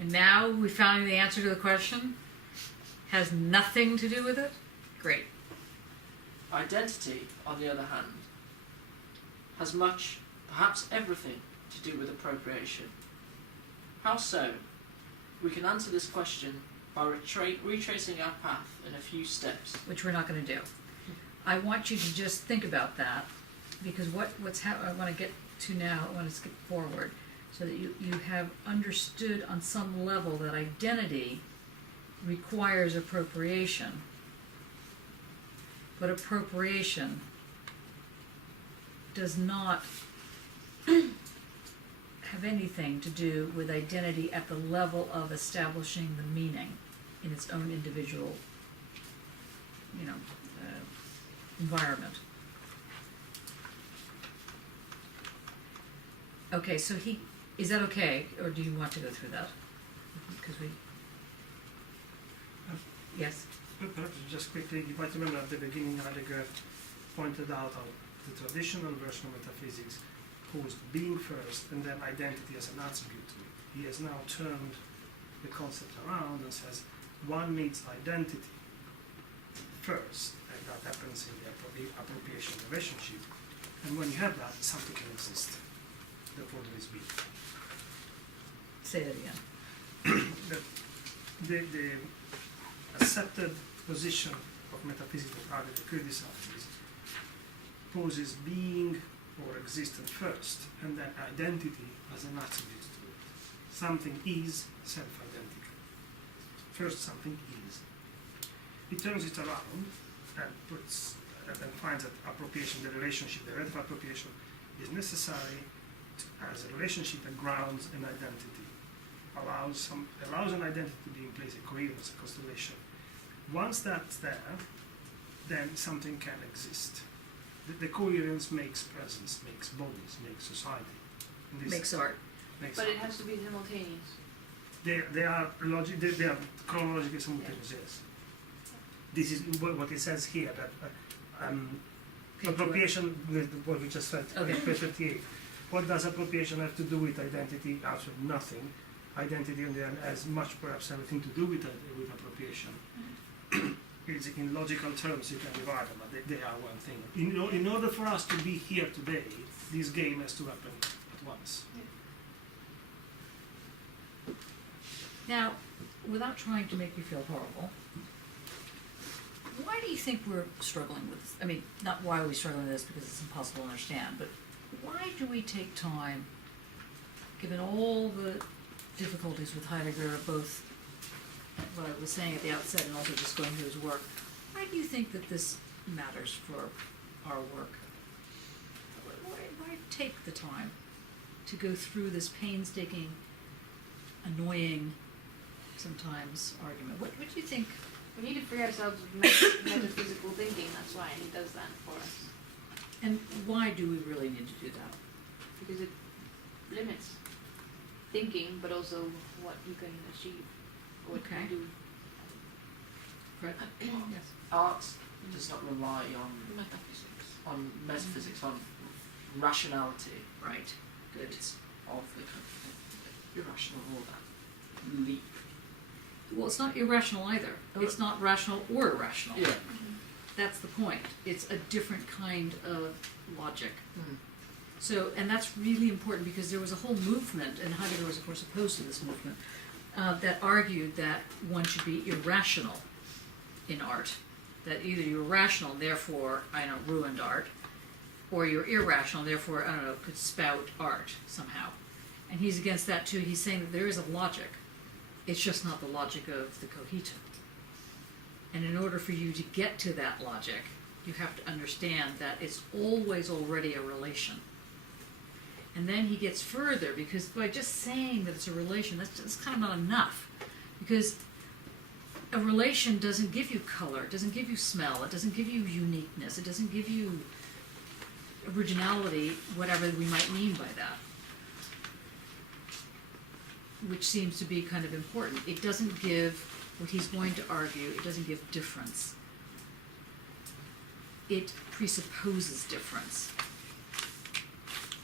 and now we found the answer to the question. Has nothing to do with it? Great. Identity, on the other hand, has much, perhaps everything, to do with appropriation. How so? We can answer this question by retracing our path in a few steps. Which we're not going to do. I want you to just think about that, because I want to get to now, I want to skip forward, so that you have understood on some level that identity requires appropriation. But appropriation does not have anything to do with identity at the level of establishing the meaning in its own individual, environment. Okay, so is that okay, or do you want to go through that? Because Yes. Perhaps just quickly, you might remember at the beginning Heidegger pointed out how the traditional version of metaphysics posed being first and then identity as an attribute to it. He has now turned the concept around and says one needs identity first, and that happens in the appropriation relationship. And when you have that, something can exist. Therefore there is being. Say that again. The accepted position of metaphysics that Heidegger criticizes poses being or existence first, and then identity as an attribute to it. Something is self-identical. First, something is. He turns it around and finds that appropriation, the relationship, the relative appropriation, is necessary as a relationship that grounds an identity, allows an identity to be in place, a coherence, a constellation. Once that's there, then something can exist. The coherence makes presence, makes bodies, makes society. And this Makes art. makes But art. it has to be simultaneous. They are chronologically simultaneous. Yes. This is what it says here, that Page appropriation, what we just read, Okay. page 58. What does appropriation have to do with identity? Absolutely nothing. Identity on the end has much, perhaps, everything to do with appropriation. It's in logical terms you can divide them, but they are one thing. In order for us to be here today, this game has to happen at once. Now, without trying to make you feel horrible, why do you think we're struggling with this? I mean, not why are we struggling with this because it's impossible to understand, but why do we take time, given all the difficulties with Heidegger, both what I was saying at the outset and also just going through his work, why do you think that this matters for our work? Why take the time to go through this painstaking, annoying, sometimes argument? What do you think? We need to free ourselves of metaphysical thinking, that's why, and he does that for us. And why do we really need to do that? Because it limits thinking, but also what you can achieve, or what Okay. you can do. Fred? Yes. Art does not rely on metaphysics, on rationality. Right. Good. It's of the kind of irrational or that leap. Well, it's not irrational either. It's not rational or irrational. Yeah. That's the point. It's a different kind of logic. Mm. So, and that's really important because there was a whole movement, and Heidegger was, of course, opposed to this movement, that argued that one should be irrational in art. That either you're rational, therefore, ruined art, or you're irrational, therefore, could spout art somehow. And he's against that too. He's saying that there is a logic. It's just not the logic of the cogito. And in order for you to get to that logic, you have to understand that it's always already a relation. And then he gets further, because by just saying that it's a relation, that's kind of not enough. Because a relation doesn't give you color, it doesn't give you smell, it doesn't give you uniqueness, it doesn't give you originality, whatever we might mean by that. Which seems to be kind of important. It doesn't give, what he's going to argue, it doesn't give difference. It presupposes difference.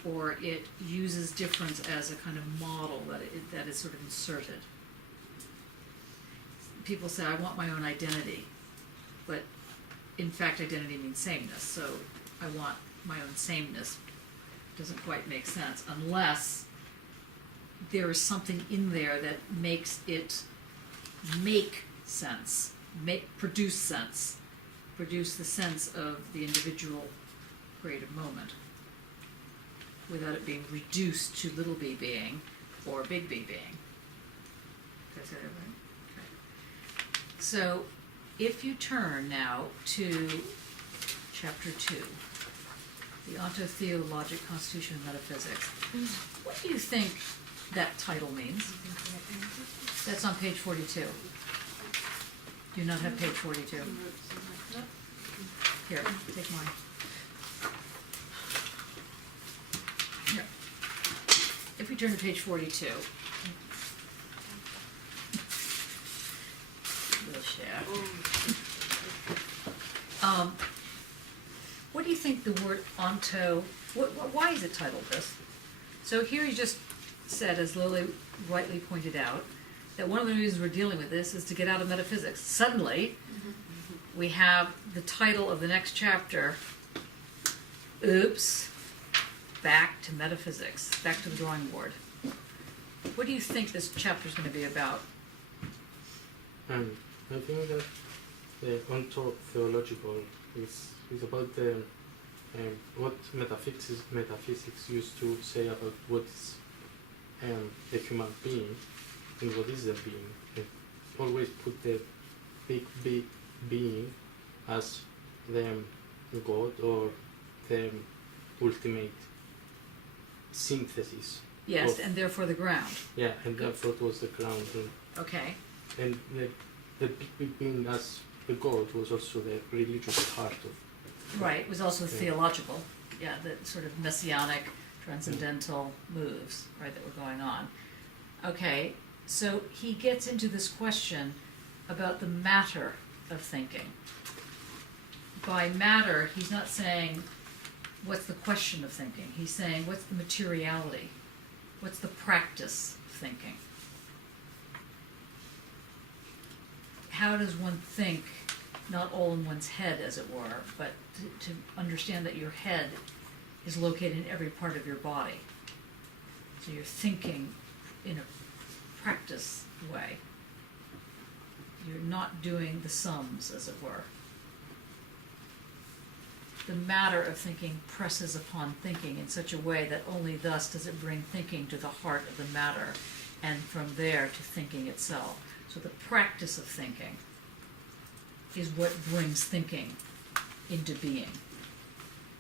Or it uses difference as a kind of model that is sort of inserted. People say, I want my own identity, but in fact identity means sameness, so I want my own sameness. Doesn't quite make sense unless there is something in there that makes it make sense, produce sense, produce the sense of the individual creative moment, without it being reduced to little b being or big B being. Did I say that right? Okay. So, if you turn now to chapter 2, the Ontotheologic Constitution of Metaphysics, what do you think that title means? That's on page 42. Do you not have page 42? Here, take mine. Here. If we turn to page 42, we'll share. What do you think the word onto, why is it titled this? So here he just said, as Lily rightly pointed out, that one of the reasons we're dealing with this is to get out of metaphysics. Suddenly, we have the title of the next chapter, oops, back to metaphysics, back to the drawing board. What do you think this chapter is going to be about? I think that the ontological is about the what metaphysics used to say about what is a human being and what is the being. They always put the big being as the God or the ultimate synthesis. Yes, of, and therefore the ground. yeah, and therefore it was the ground. Okay. And the big being as the God was also the religious part of. Right, it was also Yeah. theological. Yeah, the sort of messianic, transcendental moves, right, that were going on. Okay, so he gets into this question about the matter of thinking. By matter, he's not saying what's the question of thinking. He's saying what's the materiality, what's the practice of thinking. How does one think, not all in one's head, as it were, but to understand that your head is located in every part of your body. So you're thinking in a practice way. You're not doing the sums, as it were. The matter of thinking presses upon thinking in such a way that only thus does it bring thinking to the heart of the matter, and from there to thinking itself. So the practice of thinking is what brings thinking into being,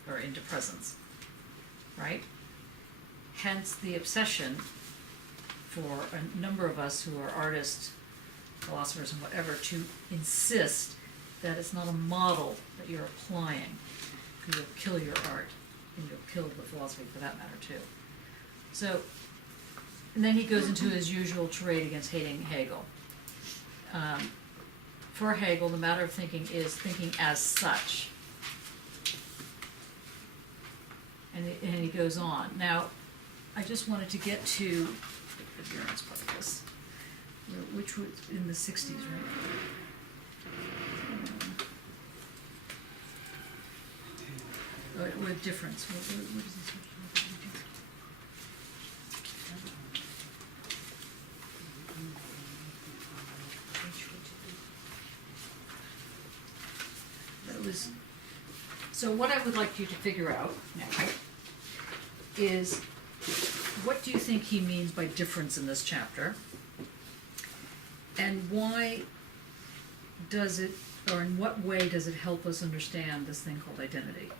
or into presence, right? Hence the obsession for a number of us who are artists, philosophers, and whatever, to insist that it's not a model that you're applying, because you'll kill your art, and you'll kill the philosophy for that matter too. So, and then he goes into his usual tirade against hating Hegel. For Hegel, the matter of thinking is thinking as such. And he goes on. Now, I just wanted to get to the adherence part of this, which was in the 60s, right? With difference. What is this? That was. So what I would like you to figure out now is, what do you think he means by difference in this chapter? And why does it, or in what way does it help us understand this thing called identity?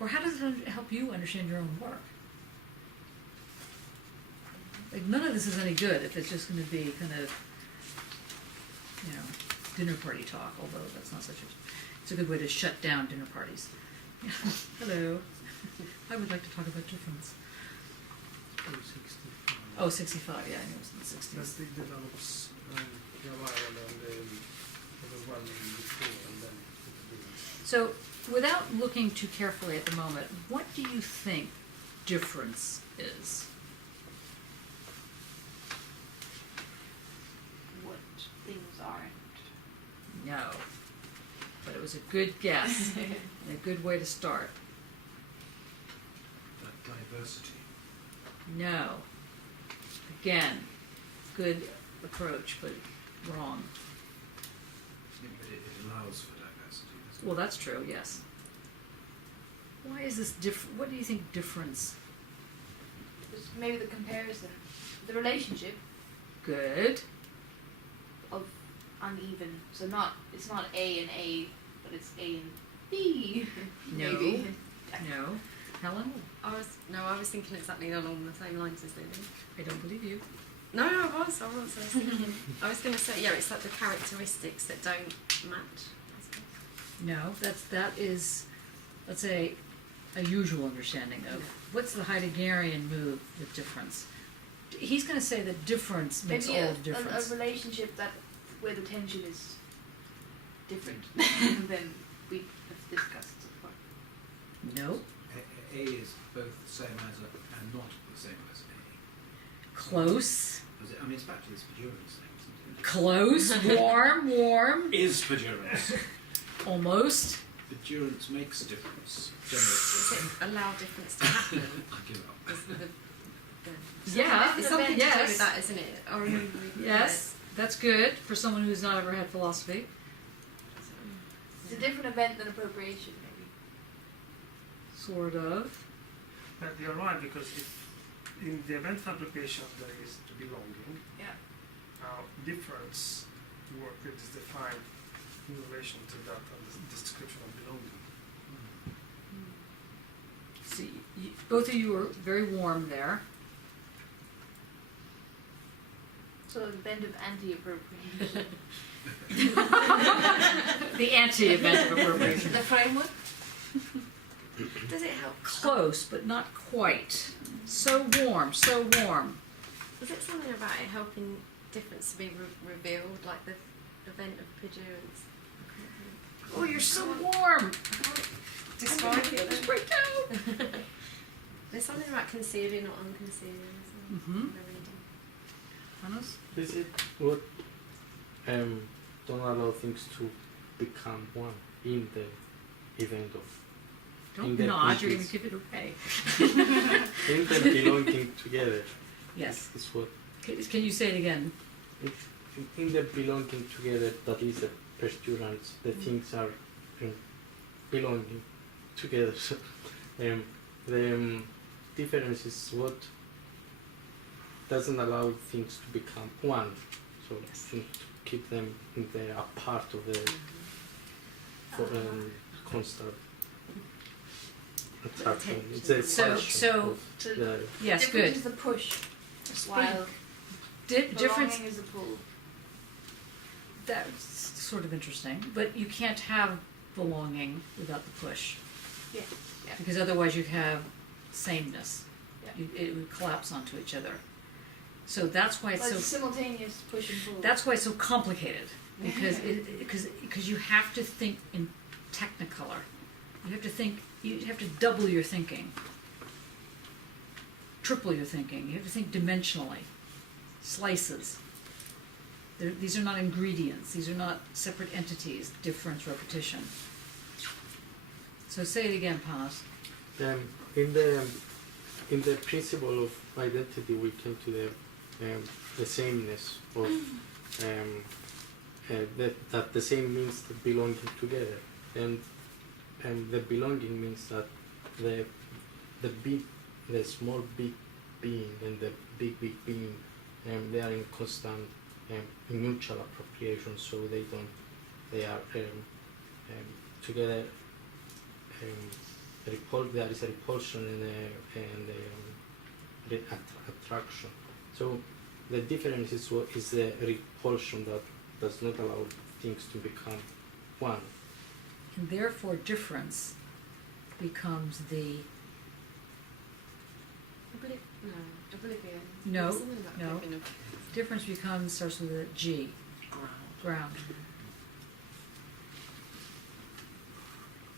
Or how does it help you understand your own work? Like, none of this is any good if it's just going to be kind of, you know, dinner party talk, although that's not such a, it's a good way to shut down dinner parties. Hello. I would like to talk about difference. Oh, 65, yeah, I knew it was in the 60s. That's the develops Gawain and the one before and then So, without looking too carefully at the moment, what do you think difference is? What things aren't. No. But it was a good guess and a good way to start. That diversity. No. Again, good approach, but wrong. Yeah, but it allows for diversity. doesn't it? Well, that's true, yes. Why is this different? What do you think difference? Just maybe the comparison, the relationship Good. of uneven. So it's not A and A, but it's A and B. No. Maybe. No. Helen? I was thinking exactly along the same lines as Lily. I don't believe you. No, I was thinking. I was going to say, yeah, it's like the characteristics that don't match. I suppose. No, that is, let's say, a usual understanding of what's the Heideggerian move with difference. He's going to say that difference makes Maybe all the difference. a relationship that where the tension is different than we have discussed so far. No. A is both the same as and not the same as A. Close. I mean, it's back to this pejurance thing, isn't it? Close. Warm. Is pejurance. Almost. Pejurance makes a difference. Does Generally. it allow difference to happen? I give up. Is the Yeah. it's something to do Yes. with that, isn't it? I remember reading Yes. That's good for someone who's not ever had philosophy. It's a different event than appropriation, maybe. Sort of. But you're right, because if in the event of appropriation there is the belonging, Yeah. now difference word that is defined in relation to that and the description of belonging. See, both of you are very warm there. So an event of anti-appropriation. The anti-event of appropriation. The framework? Does it help? Close, but not quite. So warm, so warm. Is it something about it helping difference to be revealed, like the event of pejurance? Oh, you're so warm. Describe it. Just break down. There's something about concealing or unconcealing, isn't there? Mm-hmm. in the reading? Hannes? Is it what don't allow things to become one in the event of Don't in the nod, you're going to pieces. give it away. in the belonging together? Yes. Is what Can you say it again? in the belonging together, that is the pejurance. The things are belonging together. So, the difference is what doesn't allow things to become one. So Yes. to keep them in the a part of the constant attraction. It's a So- function so- of So the Yes, difference good. is the push, while Difference. belonging is the pull. That's sort of interesting, but you can't have belonging without the push. Yeah. Because otherwise you'd have sameness. Yeah. It would collapse onto each other. So that's why Well, it's it's so. simultaneous push and pull. That's why it's so complicated, because you have to think in technicolor. You have to think. You have to double your thinking, triple your thinking. You have to think dimensionally, slices. These are not ingredients. These are not separate entities. Difference, repetition. So say it again, Panos. In the principle of identity, we came to the sameness of that the same means the belonging together, and the belonging means that the small big being and the big being, they are in constant mutual appropriation, so they are together. There is a repulsion and attraction. So the difference is what is the repulsion that does not allow things to become one. And therefore difference becomes the Oblivion. No, There's something about no. oblivion. difference becomes starts with a G. Ground.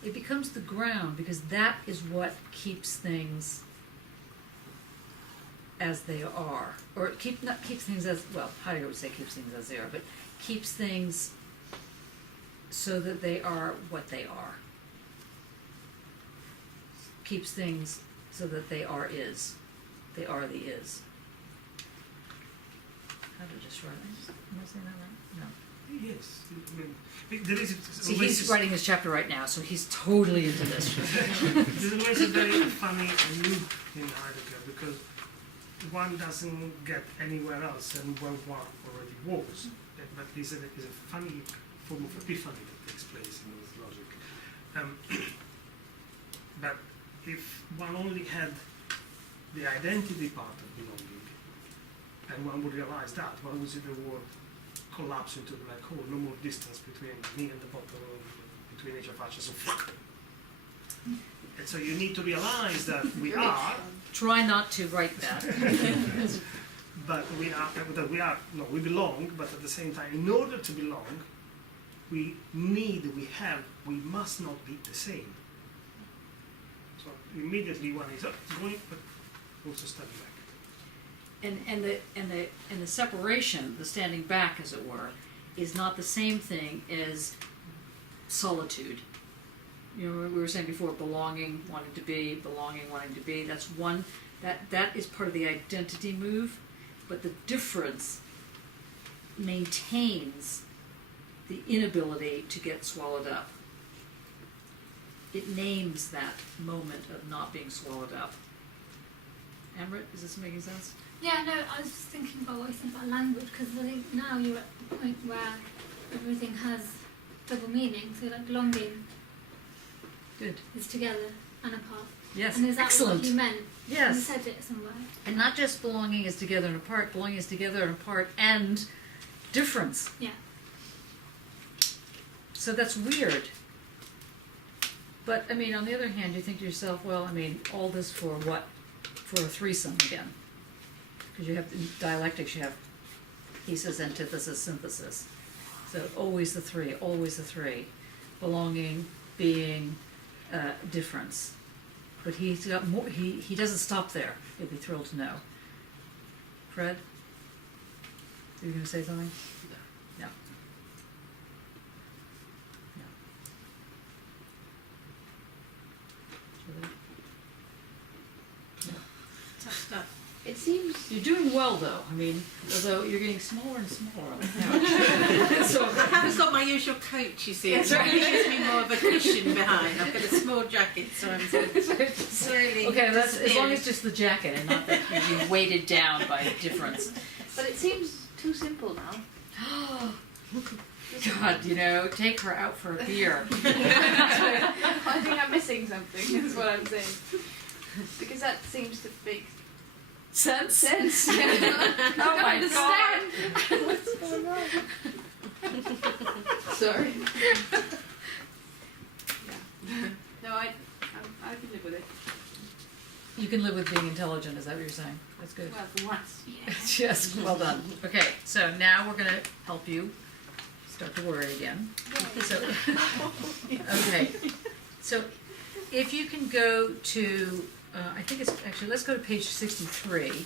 It becomes the ground because that is what keeps things as they are, or not keeps things as well. Heidegger would say keeps things as they are, but keeps things so that they are what they are. Keeps things so that they are is. They are the is. How did I just write it? Am I saying that right? No. Yes, I mean, there is. See, he's writing his chapter right now, so he's totally into this. There's always a very funny loop in Heidegger because one doesn't get anywhere else and where one already was. But is a funny form of epiphany that takes place in his logic. But if one only had the identity part of belonging, and one would realize that, one would see the world collapse into a black hole, no more distance between me and the bottle, between each of us, so and so you need to realize that we are, Try not to write that. but we are, no, we belong, but at the same time, in order to belong, we have, we must not be the same. So immediately one is up, going, but also stepping back. And the separation, the standing back, as it were, is not the same thing as solitude. You know, we were saying before, belonging, wanting to be, belonging, wanting to be. That's one. That is part of the identity move, but the difference maintains the inability to get swallowed up. It names that moment of not being swallowed up. Amrit, is this making sense? Yeah, no, I was just thinking about what you said about language, because I think now you're at the point where everything has double meaning. So like belonging Good. is together and apart. Yes. And is that Excellent. what you meant? Yes. You said it somewhere. And not just belonging is together and apart, belonging is together and apart and difference. Yeah. So that's weird. But, I mean, on the other hand, you think to yourself, well, I mean, all this for what? For a threesome again. Because you have, in dialectics, you have thesis, antithesis, synthesis. So always the three, always the three. Belonging, being, difference. But he's got more, he doesn't stop there. You'll be thrilled to know. Fred? Are you going to say something? No. No. Julie? No. Tough stuff. It seems You're doing well, though. I mean, although you're getting smaller and smaller on the couch. So, I haven't got my usual coat, you see. That's It right. gives me more of a cushion behind. I've got a small jacket, so I'm slowly. okay, that's as long disappearing. as just the jacket and not that you're being weighted down by difference. but it seems too simple now. God, you know, take her out for a beer. I think I'm missing something, is what I'm saying. Because that seems to make Sense? sense. Oh my understand what's going on. Sorry. Yeah. No, I can live with it. You can live with being intelligent, is that what you're saying? That's good. Well, for once. Yes. Yes, well done. Okay, so now we're going to help you start to worry again. So, okay, so if you can go to, I think it's actually, let's go to page 63.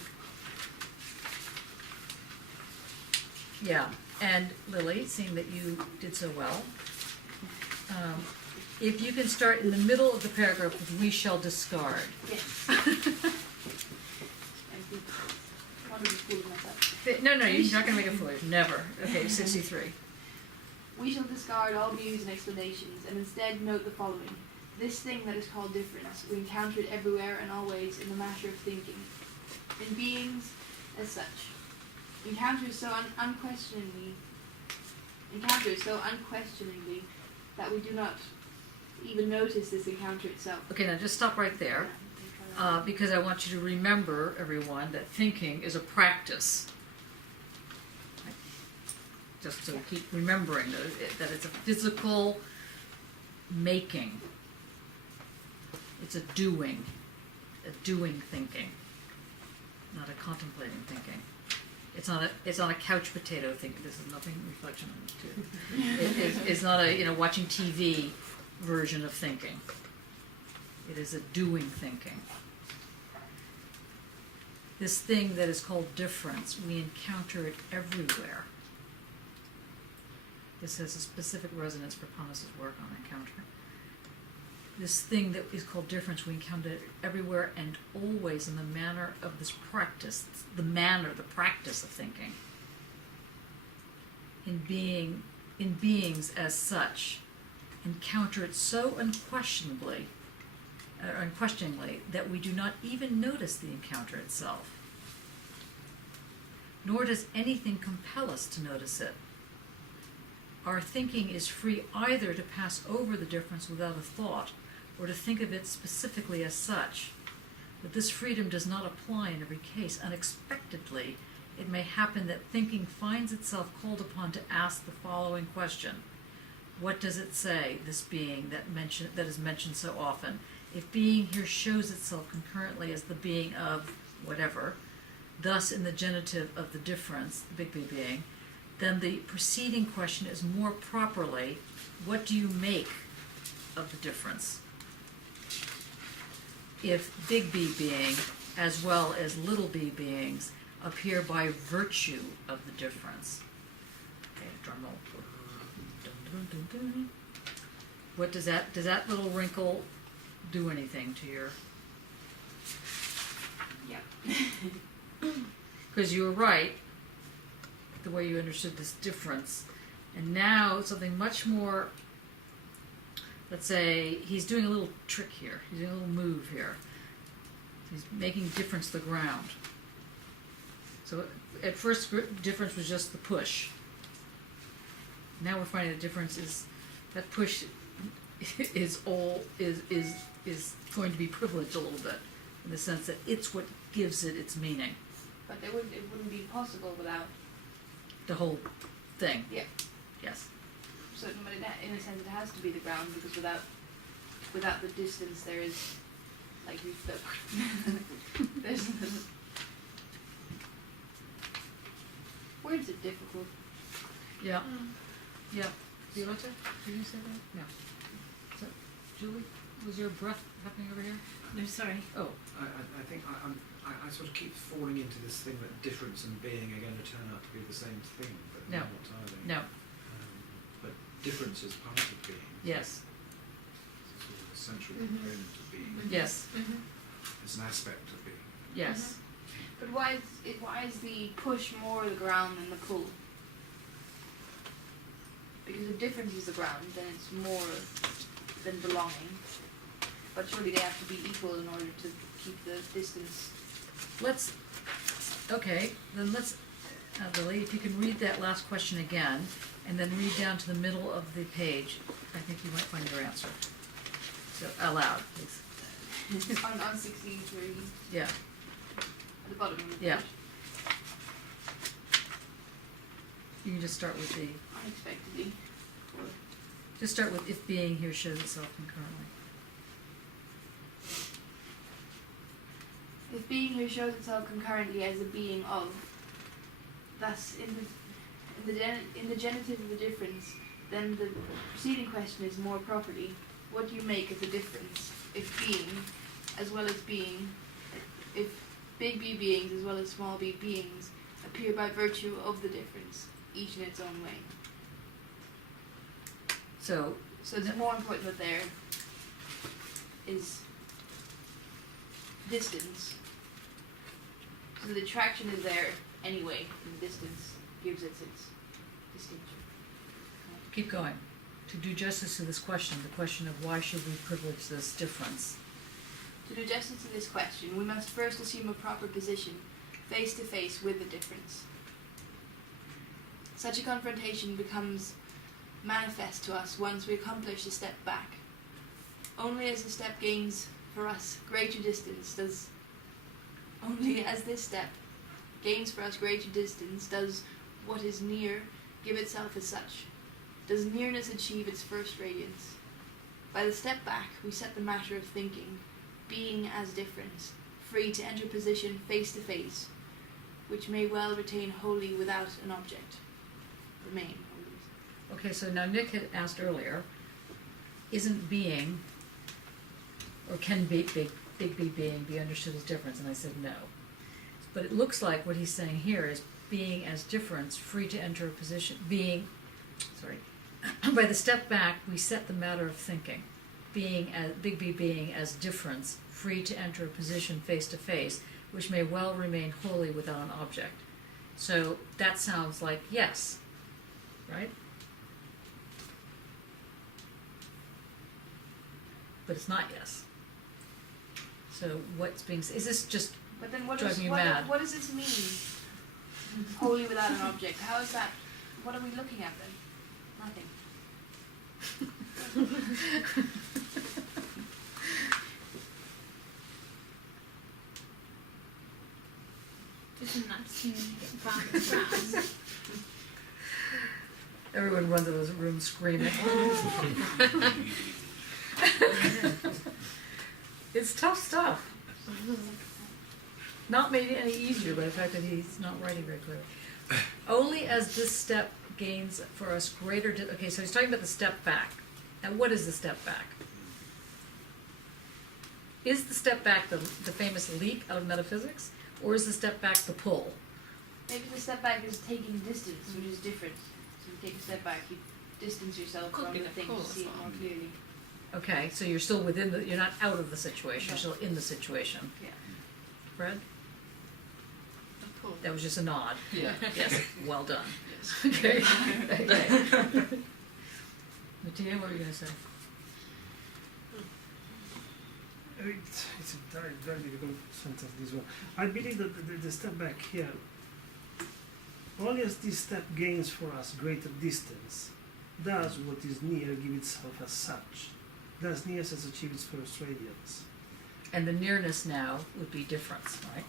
Yeah, and Lily, seeing that you did so well, if you can start in the middle of the paragraph with "we shall discard." Yes. I wanted to fool myself. No, you're not going to make a fool of you. Never. Okay, 63. We shall discard all views and explanations, and instead note the following. This thing that is called difference, we encounter it everywhere and always in the matter of thinking. In beings, as such. Encounter it so unquestioningly that we do not even notice this encounter itself. Okay, now just stop right there, because I want you to remember, everyone, that thinking is a practice. Just so keep remembering that it's a physical making. It's a doing thinking, not a contemplating thinking. It's not a couch potato thinking. This is nothing reflection on it too. It's not a watching TV version of thinking. It is a doing thinking. This thing that is called difference, we encounter it everywhere. This has a specific resonance for Panis's work on encounter. This thing that is called difference, we encounter it everywhere and always in the manner of this practice, the practice of thinking. In beings as such, encounter it so unquestioningly that we do not even notice the encounter itself. Nor does anything compel us to notice it. Our thinking is free either to pass over the difference without a thought, or to think of it specifically as such. But this freedom does not apply in every case. Unexpectedly, it may happen that thinking finds itself called upon to ask the following question. What does it say, this being that is mentioned so often? If being here shows itself concurrently as the being of whatever, thus in the genitive of the difference, the big B being, then the preceding question is more properly, what do you make of the difference? If big B being as well as little b beings appear by virtue of the difference. Okay, drum roll. Dun, dun, dun, dun. What does that little wrinkle do anything to your? Yeah. Because you were right, the way you understood this difference, and now something much more. Let's say he's doing a little trick here. He's doing a little move here. He's making difference the ground. So at first, difference was just the push. Now we're finding the difference is that push is going to be privileged a little bit, in the sense that it's what gives it its meaning. But it wouldn't be possible without. The whole thing. Yeah. Yes. So but in a sense it has to be the ground, because without the distance there is, like we've there's words are difficult. Yeah. Yeah. Violetta, did you say that? No. So, Julie, was your breath happening over here? No, sorry. Oh. I think I sort of keep falling into this thing that difference and being are going to turn out to be the same thing, but No. not, are they? No. But difference is part of being. Yes. It's a sort of essential Mhm. component of being. Yes. Mm-hmm. It's an aspect of being. Yes. But why is the push more the ground than the pull? Because if difference is the ground, then it's more than belonging. But surely they have to be equal in order to keep the distance. Then let's, Lily, if you can read that last question again, and then read down to the middle of the page, I think you might find your answer. So, aloud, please. on 63, Yeah. at the bottom of the page. Yeah. You can just start with the, Unexpectedly. Or just start with if being here shows itself concurrently. if being here shows itself concurrently as a being of, thus in the genitive of the difference, then the preceding question is more properly, what do you make of the difference if being, as well as being, if big B beings as well as small b beings appear by virtue of the difference, each in its own way. So, So it's more important that there is distance. So the attraction is there anyway, and the distance gives it its distinction. keep going. To do justice to this question, the question of why should we privilege this difference? To do justice to this question, we must first assume a proper position, face to face with the difference. Such a confrontation becomes manifest to us once we accomplish a step back. Only as the step gains for us greater distance does what is near give itself as such. Does nearness achieve its first radiance? By the step back, we set the matter of thinking, being as difference, free to enter position face to face, which may well retain wholly without an object. Remain wholly. Okay, so now Nick had asked earlier, isn't being, or can big B being be understood as difference? And I said no. But it looks like what he's saying here is being as difference, free to enter a position, by the step back, we set the matter of thinking, being as, big B being as difference, free to enter a position face to face, which may well remain wholly without an object. So that sounds like yes, right? But it's not yes. So what's being, is this just But then what driving you mad? does this mean? Wholly without an object. How is that? What are we looking at then? Nothing. Isn't that assuming round and round? Everyone runs out of the room screaming. It's tough stuff. Not made it any easier by the fact that he's not writing very clearly. Only as this step gains for us greater, okay, so he's talking about the step back. And what is the step back? Is the step back the famous leap out of metaphysics? Or is the step back the pull? Maybe the step back is taking distance, which is different. So you take a step back, you distance yourself Could from be the the thing pull to as see it well. more clearly. Okay, so you're still within the, you're not out of the situation, you're still in the situation. Yeah. Fred? The pull. That was just a nod. Yeah. Yes, well done. Yes. Okay. Okay. Mattia, what were you gonna say? It's a very, very difficult sentence, this one. I believe that the step back here, only as this step gains for us greater distance, does what is near give itself as such. Thus nearness has achieved its first radiance. And the nearness now would be difference, right?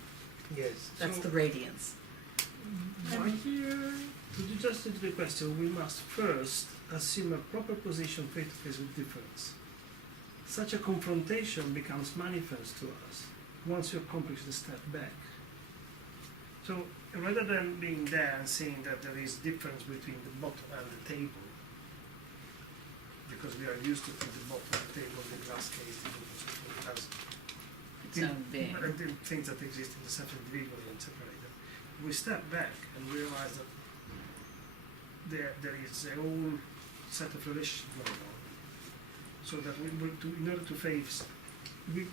Yes. That's so the radiance. Right here, to just answer the question, we must first assume a proper position face to face with difference. Such a confrontation becomes manifest to us once we accomplish the step back. So rather than being there and seeing that there is difference between the bottom and the table, because we are used to put the bottom of the table in the glass case, it has Its own being. the things that exist in the self individually and separated. We step back and realize that there is a whole set of relations going on. So that in order to face, we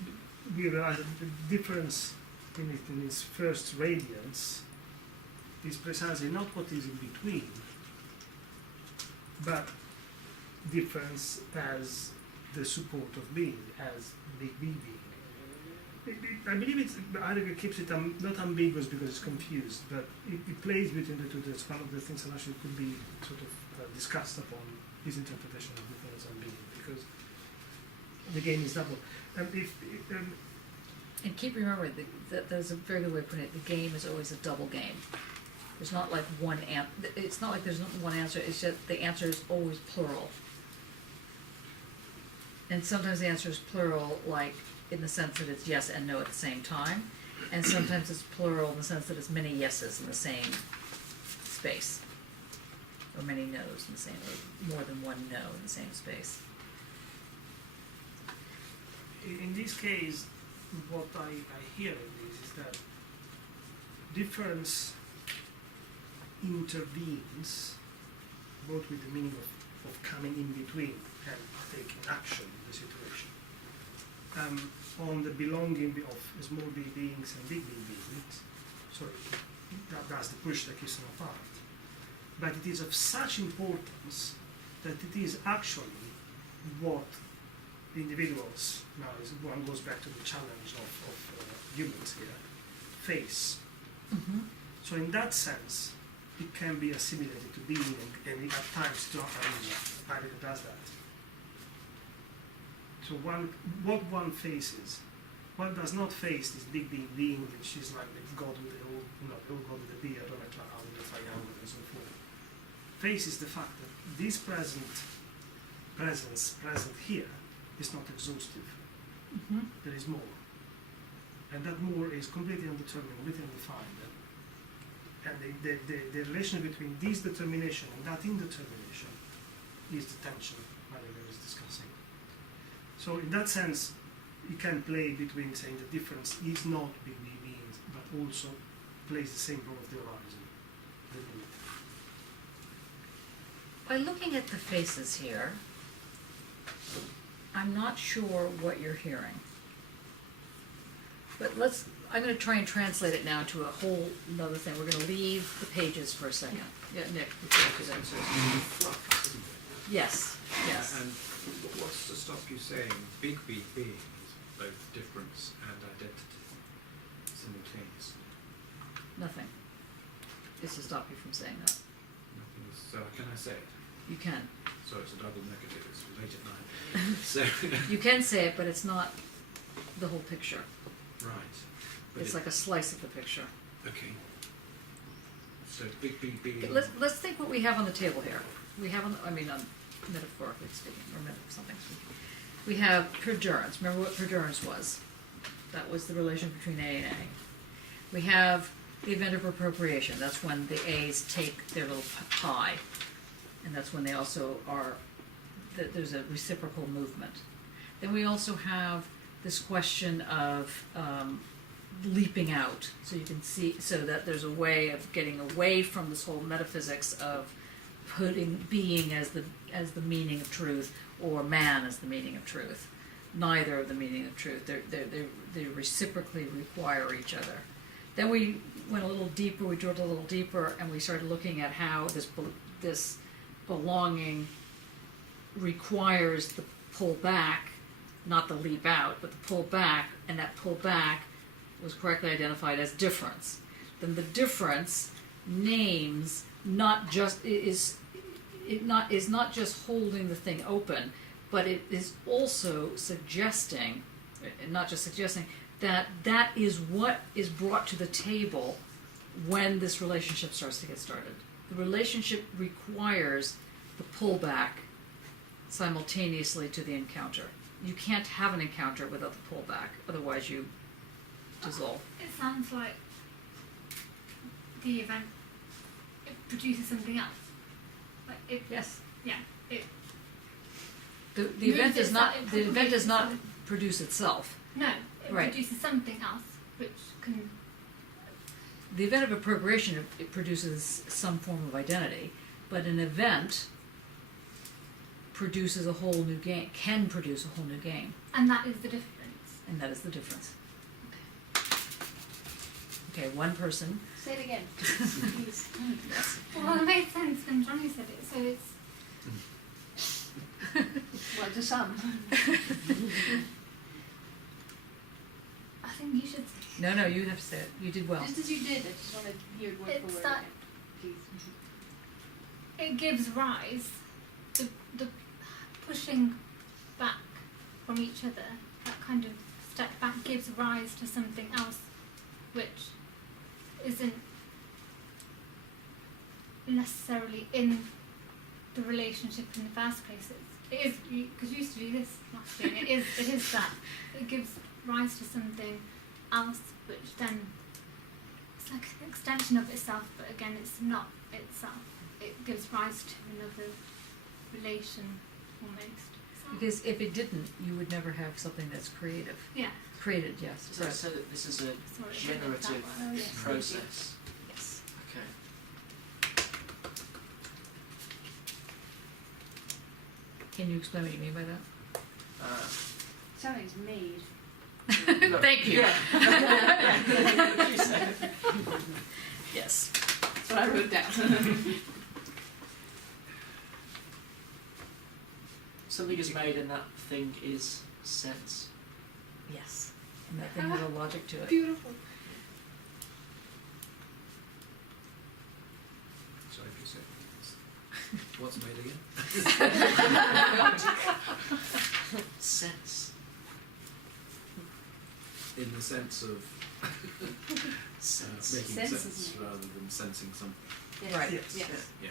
realize that the difference in its first radiance is precisely not what is in between, but difference as the support of being, as big B being. I believe Heidegger keeps it not ambiguous because it's confused, but it plays between the two. That's one of the things that actually could be sort of discussed upon his interpretation of difference and being, because the game is double. And keep remembering that there's a very good way of putting it. The game is always a double game. There's not like one it's not like there's not one answer. It's just the answer is always plural. And sometimes the answer is plural, like in the sense that it's yes and no at the same time, and sometimes it's plural in the sense that it's many yeses in the same space, or many no's in the same, or more than one no in the same space. In this case, what I hear in this is that difference intervenes both with the meaning of coming in between and taking action in the situation. On the belonging of small b beings and big B beings, so that's the push that keeps them apart. But it is of such importance that it is actually what individuals, now one goes back to the challenge of humans here, face. Mm-hmm. So in that sense, it can be assimilated to being, and at times Heidegger does that. So what one faces, one does not face this big being, which is like the God with the old God with the beard on a cloud and the triangle and so forth. Faces the fact that this presence present here is not exhaustive. Mm-hmm. There is more. And that more is completely undetermined, completely undefined. And the relation between this determination and that indetermination is the tension Heidegger is discussing. So in that sense, you can play between saying the difference is not big B beings, but also plays the same role of the horizon, the limit. By looking at the faces here, I'm not sure what you're hearing. But I'm going to try and translate it now to a whole another thing. We're going to leave the pages for a second. Yeah, Nick, before you So present. it's flux, isn't it? Yes, yes. And what's to stop you saying big B being is both difference and identity simultaneously? Nothing is to stop you from saying that. Nothing is, so can I say it? You can. So it's a double negative, it's late at night. So, You can say it, but it's not the whole picture. right. But It's like a slice of the picture. okay. So big B being. Okay, let's think what we have on the table here. We have metaphorically speaking, or something speaking. We have perdurance. Remember what perdurance was? That was the relation between A and A. We have The event of appropriation, that's when the A's take their little pie, and that's when they also are, there's a reciprocal movement. Then we also have this question of leaping out, so you can see, so that there's a way of getting away from this whole metaphysics of putting being as the meaning of truth, or man as the meaning of truth. Neither of the meaning of truth. They reciprocally require each other. Then we went a little deeper. We drilled a little deeper, and we started looking at how this belonging requires the pull back, not the leap out, but the pull back, and that pull back was correctly identified as difference. Then the difference names not just is not just holding the thing open, but it is also suggesting, not just suggesting, that that is what is brought to the table when this relationship starts to get started. The relationship requires the pullback simultaneously to the encounter. You can't have an encounter without the pullback, otherwise you dissolve. It sounds like the event, it produces something else. Like it, Yes. yeah, it. The Moves event does not itself- the event does not itself. produce itself. No, it Right. produces something else, which can. The event of appropriation, it produces some form of identity, but an event produces a whole new game, can produce a whole new game, And that is the difference. and that is the difference. Okay, one person. Say it again, please. Yes. Well, it made sense when Johnny said it, so it's. Well, to some. I think you should. No, you have to say it. You did well. Just as you did, I just want to hear it word It's for word that- again, please. It gives rise, the pushing back from each other, that kind of step back gives rise to something else which isn't necessarily in the relationship in the first place. It is, because you used to do this last year, and it is that. It gives rise to something else which then, it's like an extension of itself, but again it's not itself. It gives rise to another relation almost. Because if it didn't, you would never have something that's creative. Yeah. Created, yes. So, so that this is a Sorry, I didn't get that generative one. Oh, yes. process. Yes. Okay. Can you explain what you mean by that? Something's made. Thank you. Yeah. She said. Yes. That's what I wrote down. Something is made and that thing is sense. Yes. And that thing has a logic to it. Beautiful. Sorry, if you said what's made again? Sense. In the sense of Sense. making Sense is sense made. rather than sensing something. Yes. Right. Yes. Yes. Yeah.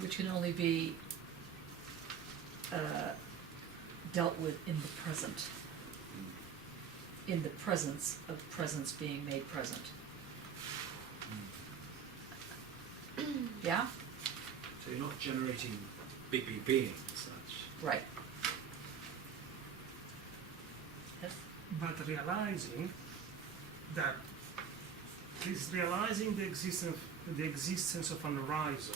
Which can only be dealt with in the present. In the presence of presence being made present. Yeah? So you're not generating big being as such. Right. Yes? But realizing that is realizing the existence of an horizon,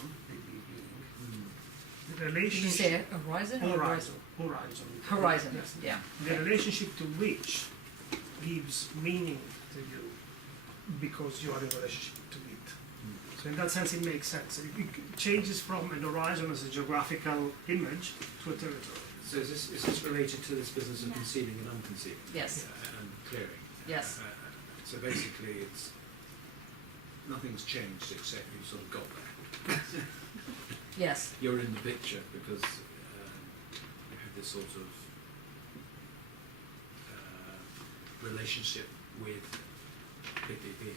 the Did relationship. you say horizon or horizon? Horizon, Yes. yeah. The relationship to which gives meaning to you because you are in a relationship to it. So in that sense, it makes sense. It changes from an horizon as a geographical image to a territory. So is this related to this business of Yeah. conceiving and unconceiving? Yes. And clearing? Yes. So basically it's, nothing's changed except you sort of got there. Yes. You're in the picture because you have this sort of relationship with big B being,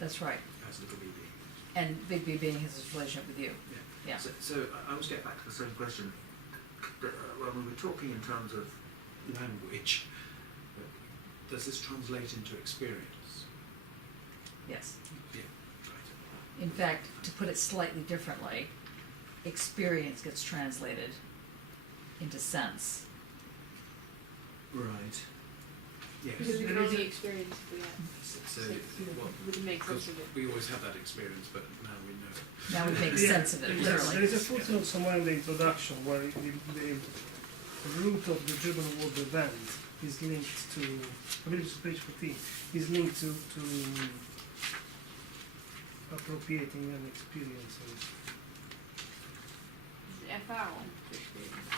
That's right. as little b being. And Big B being his relationship with you. Yeah. So I always get back to the same question. When we were talking in terms of Language, does this translate into experience? Yes. Yeah. In fact, to put it slightly differently, experience gets translated into sense. Right. Yes. Because we can There is only a- experience if we have So, well, we can make sense of it. we always have that experience, but now we know. Now we make Yeah, sense of it, yes, literally. there is a footnote somewhere in the introduction where the root of the German word event is linked to, I believe it's page 14, is linked to appropriating and experiencing. Is it FR on experience?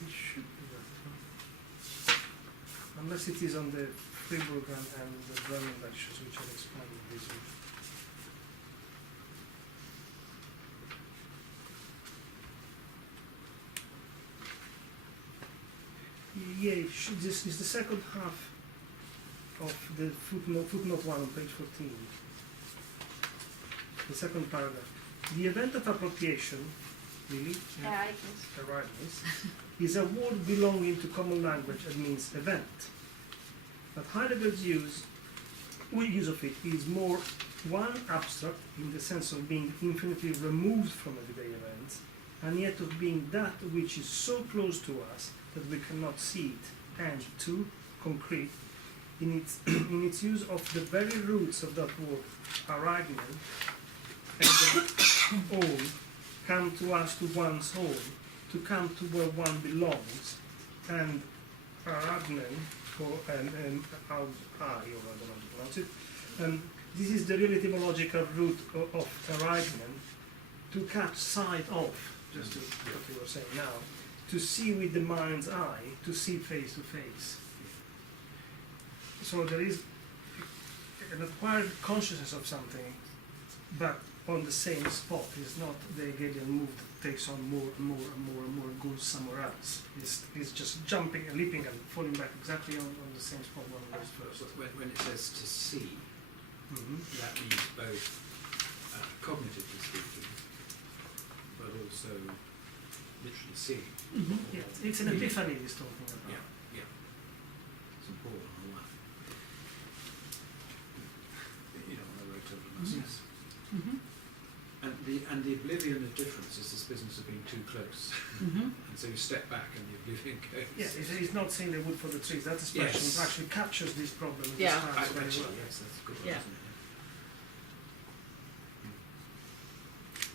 It should be that, unless it is on the Fribourg and the Bremen lectures, which I'll explain this week. Yeah, this is the second half of the footnote 1 on page 14. The second paragraph. The event of appropriation, really, Ereignis. is a word belonging to common language and means event. But Heidegger's use of it is more one abstract in the sense of being infinitely removed from everyday events, and yet of being that which is so close to us that we cannot see it, and two, concrete, in its use of the very roots of that word, aragnen, and the own, come to us to one's own, to come to where one belongs, and aragnen, and out I, or I don't know how to pronounce it, this is the real etymological root of aragnen, to catch sight of, just to what you were saying now, to see with the mind's eye, to see face to face. So there is an acquired consciousness of something, but on the same spot. It's not the Hegelian move that takes on more and more and more and more and goes somewhere else. It's just jumping and leaping and falling back exactly on the same spot one goes first. When it says to see, that means both cognitively speaking, but also literally seeing. Yeah, it's an epiphany he's talking about. Yeah. It's important on that. You know, I wrote over this. And the oblivion of difference is this business of being too close. And so you step back and the oblivion goes. Yes, he's not saying the wood for the trees. That expression Yes. actually captures this problem. and Yeah. describes it very Actually, well. yes, that's a good one, Yeah. isn't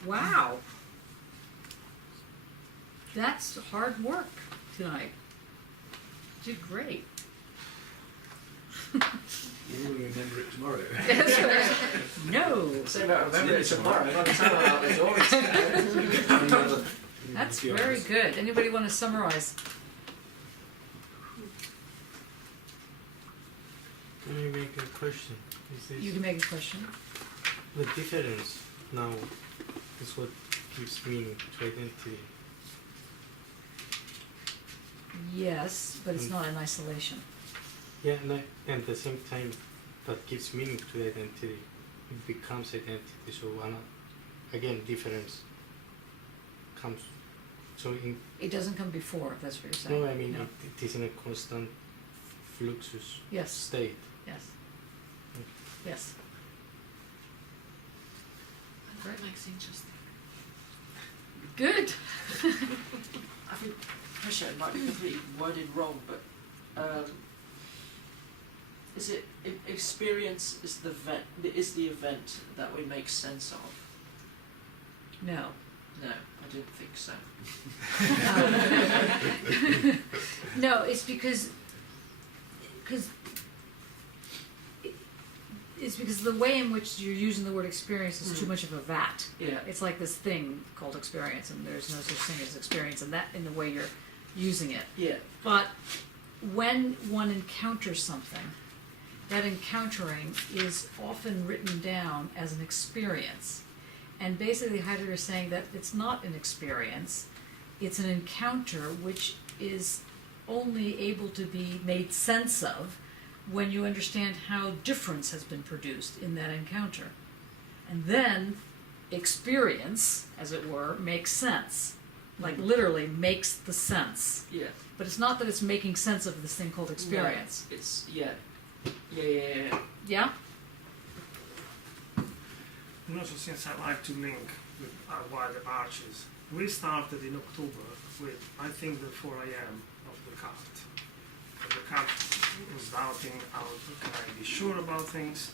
it? Wow. That's hard work tonight. You did great. You will remember it tomorrow. No. Say about remember it tomorrow. By the time it's always That's very good. Anybody want to summarize? Can I make a question? Is this You can make a question. the difference now is what gives meaning to identity? Yes, but it's not in isolation. Yeah, and at the same time, that gives meaning to the identity. It becomes identity. So again, difference comes. So in It doesn't come before, if that's what you're saying. no, I mean No. it is in a constant fluxus Yes. state. Yes. Yes. That makes interesting. Good. I think, appreciate it might be completely worded wrong, but is it experience is the event that we make sense of? No. No, I didn't think so. No, it's because the way in which you're using the word experience is too much of a vat. Yeah. It's like this thing called experience, and there's no such thing as experience in that in the way you're using it. Yeah. But when one encounters something, that encountering is often written down as an experience. And basically Heidegger is saying that it's not an experience, it's an encounter which is only able to be made sense of when you understand how difference has been produced in that encounter. And then experience, as it were, makes sense. Like literally makes the sense. Yeah. But it's not that it's making sense of this thing called experience. No, it's yeah. Yeah. Yeah? And also, since I like to link with why the arches, we started in October with, I think, the 4 a.m. of Descartes. Descartes was doubting, how can I be sure about things?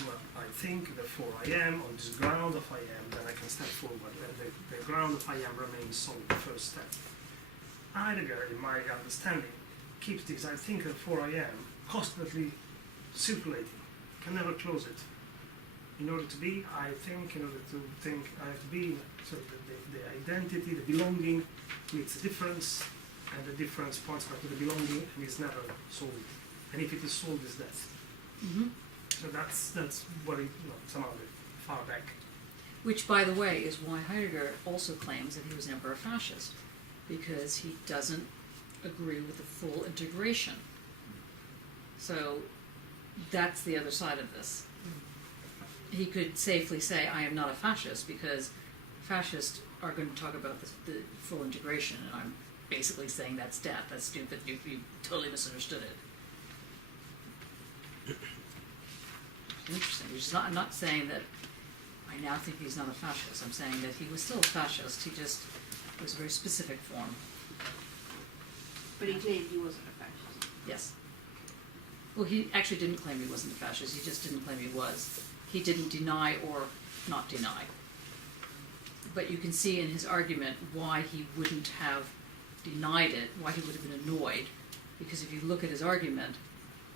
Well, I think the 4 a.m. on this ground of I am, then I can step forward, and the ground of I am remains solid, the first step. Heidegger, in my understanding, keeps this, I think, the 4 a.m. constantly circulating, can never close it. In order to be, I think, in order to think, I have to be, so the identity, the belonging needs a difference, and the difference points back to the belonging, and is never solved. And if it is solved, it's death. Mm-hmm. So that's what it, somehow far back. Which, by the way, is why Heidegger also claims that he was never a fascist, because he doesn't agree with the full integration. So that's the other side of this. He could safely say, I am not a fascist, because fascists are going to talk about the full integration, and I'm basically saying that's death, that's stupid, you totally misunderstood it. Interesting. I'm not saying that I now think he's not a fascist. I'm saying that he was still a fascist. He just was a very specific form. But he claimed he wasn't a fascist. Yes. Well, he actually didn't claim he wasn't a fascist. He just didn't claim he was. He didn't deny or not deny. But you can see in his argument why he wouldn't have denied it, why he would have been annoyed. Because if you look at his argument,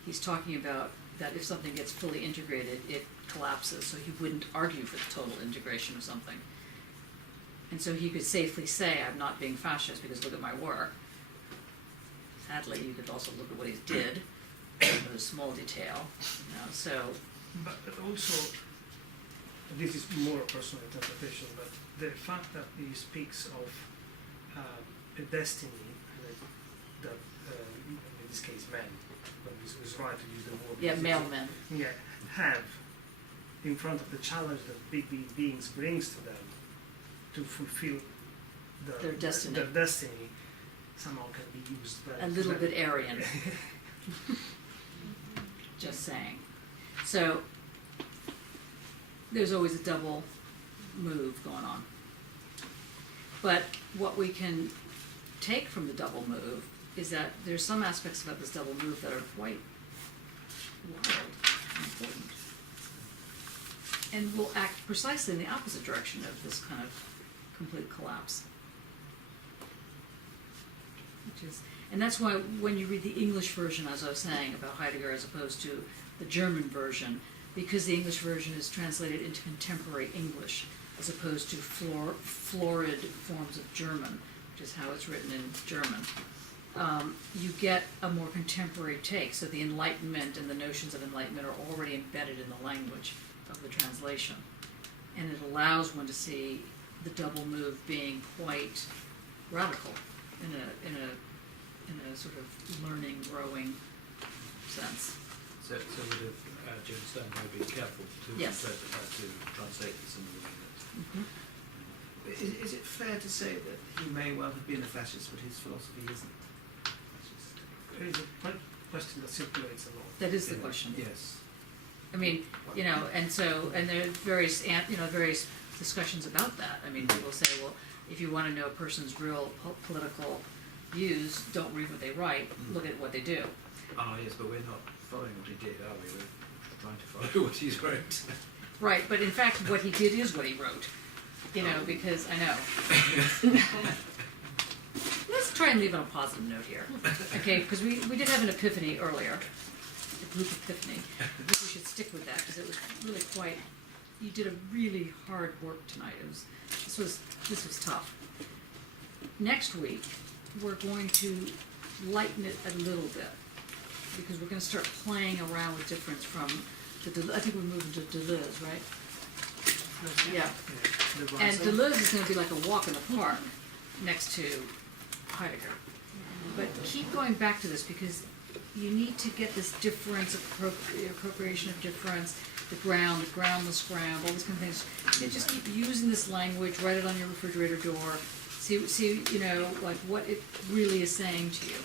he's talking about that if something gets fully integrated, it collapses, so he wouldn't argue for the total integration of something. And so he could safely say, I'm not being fascist because look at my work. Sadly, you could also look at what he did, with a small detail. So. But also, this is more a personal interpretation, but the fact that he speaks of a destiny that, in this case, men, but it was right to use the word. Yeah, male men. Yeah, have in front of the challenge that big beings brings to them to fulfill their destiny. Their destiny somehow can be used. A little bit Aryan. Just saying. So there's always a double move going on. But what we can take from the double move is that there's some aspects about this double move that are quite wild and important. And will act precisely in the opposite direction of this kind of complete collapse. And that's why when you read the English version, as I was saying, about Heidegger as opposed to the German version, because the English version is translated into contemporary English as opposed to florid forms of German, which is how it's written in German, you get a more contemporary take. So the Enlightenment and the notions of Enlightenment are already embedded in the language of the translation. And it allows one to see the double move being quite radical in a sort of learning, growing sense. So would Jim Stone might be careful to Yes. to translate some of the language. Mm-hmm. Is it fair to say that he may well have been a fascist, but his philosophy isn't fascist? It is a question that circulates a lot. That is the question. Yes. I mean, and there are various discussions about that. I mean, people say, well, if you want to know a person's real political views, don't read what they write, look at what they do. Ah, yes, but we're not following what he did, are we? We're trying to follow what he's wrote. Right, but in fact, what he did is what he wrote. Because I know. Let's try and leave on a positive note here. Okay, because we did have an epiphany earlier, a group epiphany. I think we should stick with that because it was really quite, you did a really hard work tonight. This was tough. Next week, we're going to lighten it a little bit because we're going to start playing around with difference from I think we're moving to Deleuze, right? Yeah. And Deleuze is going to be like a walk in the park next to Heidegger. But keep going back to this because you need to get this difference, appropriation of difference, the groundless ground, all these kind of things. You just keep using this language, write it on your refrigerator door, see, like what it really is saying to you.